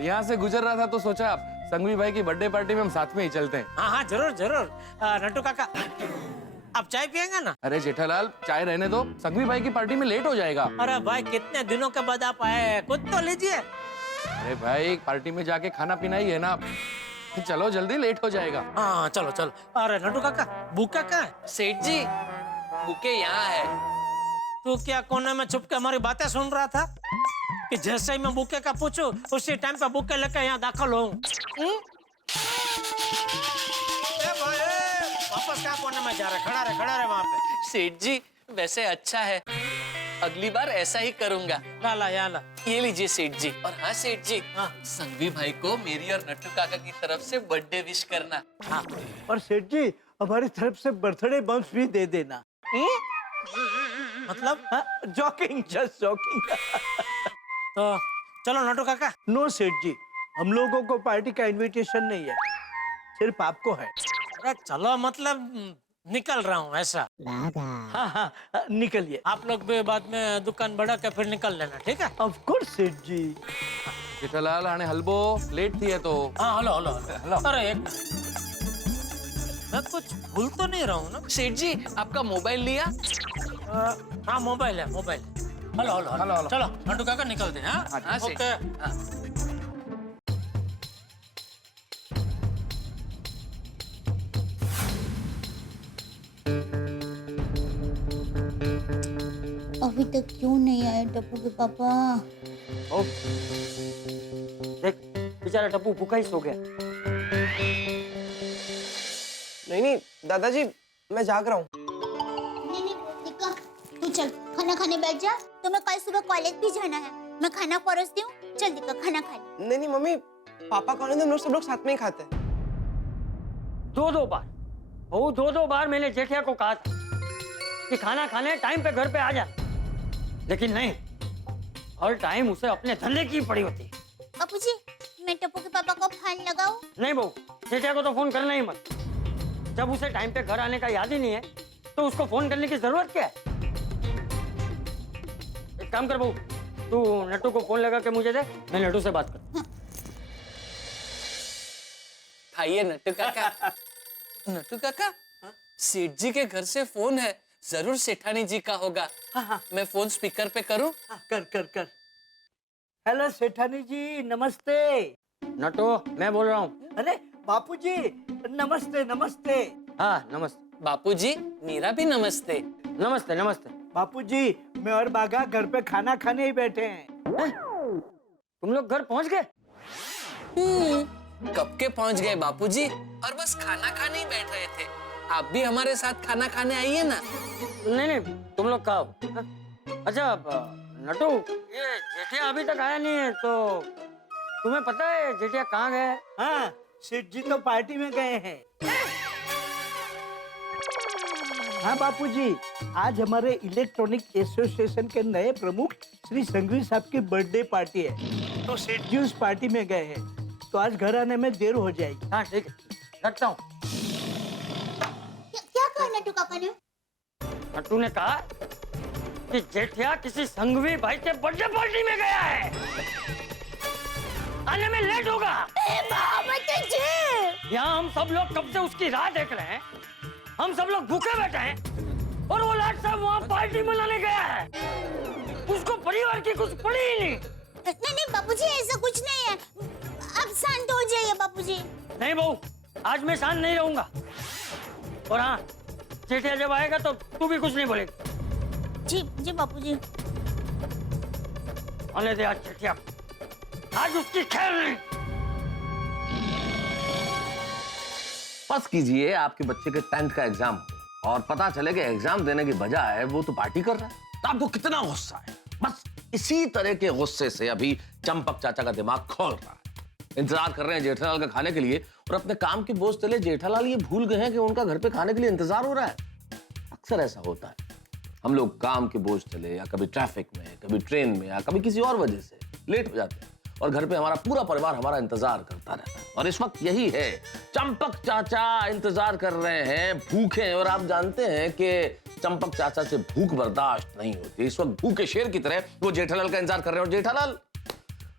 यहाँ से गुजर रहा था तो सोचा संघवी भाई की बर्थडे पार्टी में हम साथ में ही चलते हैं। हाँ जरूर। नट्टू काका आप चाय पिएंगे ना? अरे जेठालाल चाय रहने दो, संघवी भाई की पार्टी में लेट हो जाएगा। अरे भाई कितने दिनों के बाद आप आए हैं, कुछ तो लीजिए। अरे भाई पार्टी में जाके खाना पीना ही है ना, चलो जल्दी लेट हो जाएगा। हाँ चलो। अरे नट्टू काका बुके कहाँ है? सेठ जी बुके यहाँ है। तू क्या कोने में छुप के हमारी बातें सुन रहा था कि जैसे ही मैं बुके का पूछूं उसी टाइम पे बुके लेकर यहाँ दाखिल हूँ? वापस बस क्या कोने में जा रहा है? खड़ा रहे वहाँ पे। सेठ जी वैसे अच्छा है, अगली बार ऐसा ही करूंगा। ला यहाँ ला। ये लीजिए सेठ जी। और हाँ सेठ जी, हाँ। संघवी भाई को मेरी और नट्टू काका की तरफ से बर्थडे विश करना। हाँ। और सेठ जी हमारी तरफ से बर्थडे बम्स भी दे देना। मतलब? Joking, just joking. तो चलो नटू काका। नो सेठ जी, हम लोगों को पार्टी का इनविटेशन नहीं है, सिर्फ आपको है। अरे चलो मतलब निकल रहा हूँ ऐसा। हाँ, निकलिए। आप लोग भी बाद में दुकान बढ़ा के फिर निकल लेना, ठीक है? ऑफ कोर्स सेठ जी। जेठालाल आणि हलबो लेट थी है तो। हाँ हेलो। अरे एक मैं कुछ भूल तो नहीं रहा हूँ ना? सेठ जी आपका मोबाइल लिया? हाँ मोबाइल है। हेलो। चलो नटू काका निकलते हैं। हाँ, ओके। अभी तक क्यों नहीं आए टप्पू के पापा? देख बेचारा टप्पू भूखा ही सो गया। नहीं दादाजी, मैं जाग रहा हूँ। नहीं निका, तू चल खाना खाने बैठ जा। तुम्हें कल सुबह कॉलेज भी जाना है। मैं खाना परोसती हूँ, चल निका खाना खा ले। नहीं मम्मी, पापा कॉलेज में हम लोग सब लोग साथ में ही खाते हैं। दो बार बहू, दो बार मैंने जेठिया को कहा था कि खाना खाने टाइम पे घर पे आ जा, लेकिन नहीं, हर टाइम उसे अपने धंधे की पड़ी होती। बापूजी, मैं टप्पू के पापा को फोन लगाऊं? नहीं बहू, जेठिया को तो फोन करना ही मत। जब उसे टाइम पे घर आने का याद ही नहीं है तो उसको फोन करने की जरूरत क्या है? एक काम कर बहू, तू नट्टू को फोन लगा के मुझे दे, मैं नट्टू से बात कर। आइए नट्टू काका। नट्टू काका, सेठ जी के घर से फोन है, जरूर सेठानी जी का होगा। मैं फोन स्पीकर पे करूं? कर। हेलो सेठानी जी, नमस्ते। नट्टू, मैं बोल रहा हूँ। अरे बापूजी, नमस्ते। हाँ नमस्ते। बापूजी मेरा भी नमस्ते। नमस्ते। बापूजी, मैं और बागा घर पे खाना खाने ही बैठे हैं। तुम लोग घर पहुँच गए? कब के पहुंच गए बापूजी, और बस खाना खाने ही बैठ रहे थे। आप भी हमारे साथ खाना खाने आइए ना। नहीं, तुम लोग खाओ। अच्छा नट्टू, ये जेठिया अभी तक आया नहीं है, तो तुम्हें पता है जेठिया कहाँ गए? हाँ, सेठ जी तो पार्टी में गए हैं। हाँ बापूजी, आज हमारे इलेक्ट्रॉनिक एसोसिएशन के नए प्रमुख श्री संघवी साहब की बर्थडे पार्टी है, तो सेठ जी उस पार्टी में गए हैं, तो आज घर आने में देर हो जाएगी। हाँ ठीक है, रखता हूँ। क्या कहा नट्टू काका ने? नट्टू ने कहा कि जेठिया किसी संघवी भाई के बर्थडे पार्टी में गया है, आने में लेट होगा। यहाँ हम सब लोग कब से उसकी राह देख रहे हैं, हम सब लोग भूखे बैठे हैं, और वो लाट साहब वहाँ पार्टी मनाने गया है। उसको परिवार की कुछ पड़ी ही नहीं। नहीं बापूजी, ऐसा कुछ नहीं है। अब शांत हो जाइए बापूजी। नहीं बहू, आज मैं शांत नहीं रहूंगा। और हाँ, जेठिया जब आएगा तो तू भी कुछ नहीं बोलेगी। जी बापूजी। आने दे आज जेठिया, आज उसकी खैर नहीं। बस कीजिए, आपके बच्चे के 10th का एग्जाम और पता चले कि एग्जाम देने की बजाय वो तो पार्टी कर रहा है, तो आपको कितना गुस्सा है। बस इसी तरह के गुस्से से अभी चंपक चाचा का दिमाग खोल रहा है। इंतजार कर रहे हैं जेठालाल का खाने के लिए, और अपने काम के बोझ तले जेठालाल ये भूल गए हैं कि उनका घर पे खाने के लिए इंतजार हो रहा है। अक्सर ऐसा होता है, हम लोग काम के बोझ तले या कभी ट्रैफिक में, कभी ट्रेन में, या कभी किसी और वजह से लेट हो जाते हैं, और घर पे हमारा पूरा परिवार हमारा इंतजार करता रहता है। और इस वक्त यही है, चंपक चाचा इंतजार कर रहे हैं, भूखे हैं, और आप जानते हैं कि चंपक चाचा से भूख बर्दाश्त नहीं होती। इस वक्त भूखे शेर की तरह वो जेठालाल का इंतजार कर रहे हैं, और जेठालाल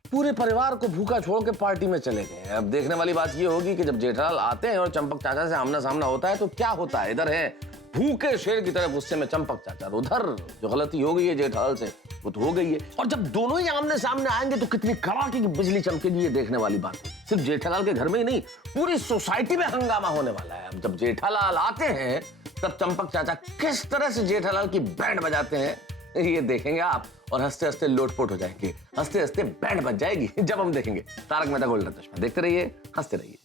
पूरे परिवार को भूखा छोड़ के पार्टी में चले गए। अब देखने वाली बात ये होगी कि जब जेठालाल आते हैं और चंपक चाचा से आमना सामना होता है तो क्या होता है। इधर है भूखे शेर की तरह गुस्से में चंपक चाचा, उधर जो गलती हो गई है जेठालाल से वो तो हो गई है, और जब दोनों ही आमने सामने आएंगे तो कितनी कड़ाके की बिजली चमकेगी, ये देखने वाली बात है। सिर्फ जेठालाल के घर में ही नहीं, पूरी सोसाइटी में हंगामा होने वाला है। अब जब जेठालाल आते हैं तब चंपक चाचा किस तरह से जेठालाल की बैंड बजाते हैं ये देखेंगे आप, और हंसते हंसते लोटपोट हो जाएंगे, हंसते हंसते बैंड बज जाएगी जब हम देखेंगे तारक मेहता का उल्टा चश्मा। देखते रहिए, हंसते रहिए।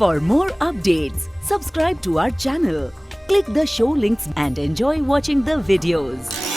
For more updates, subscribe to our channel, click the show links and enjoy watching the videos.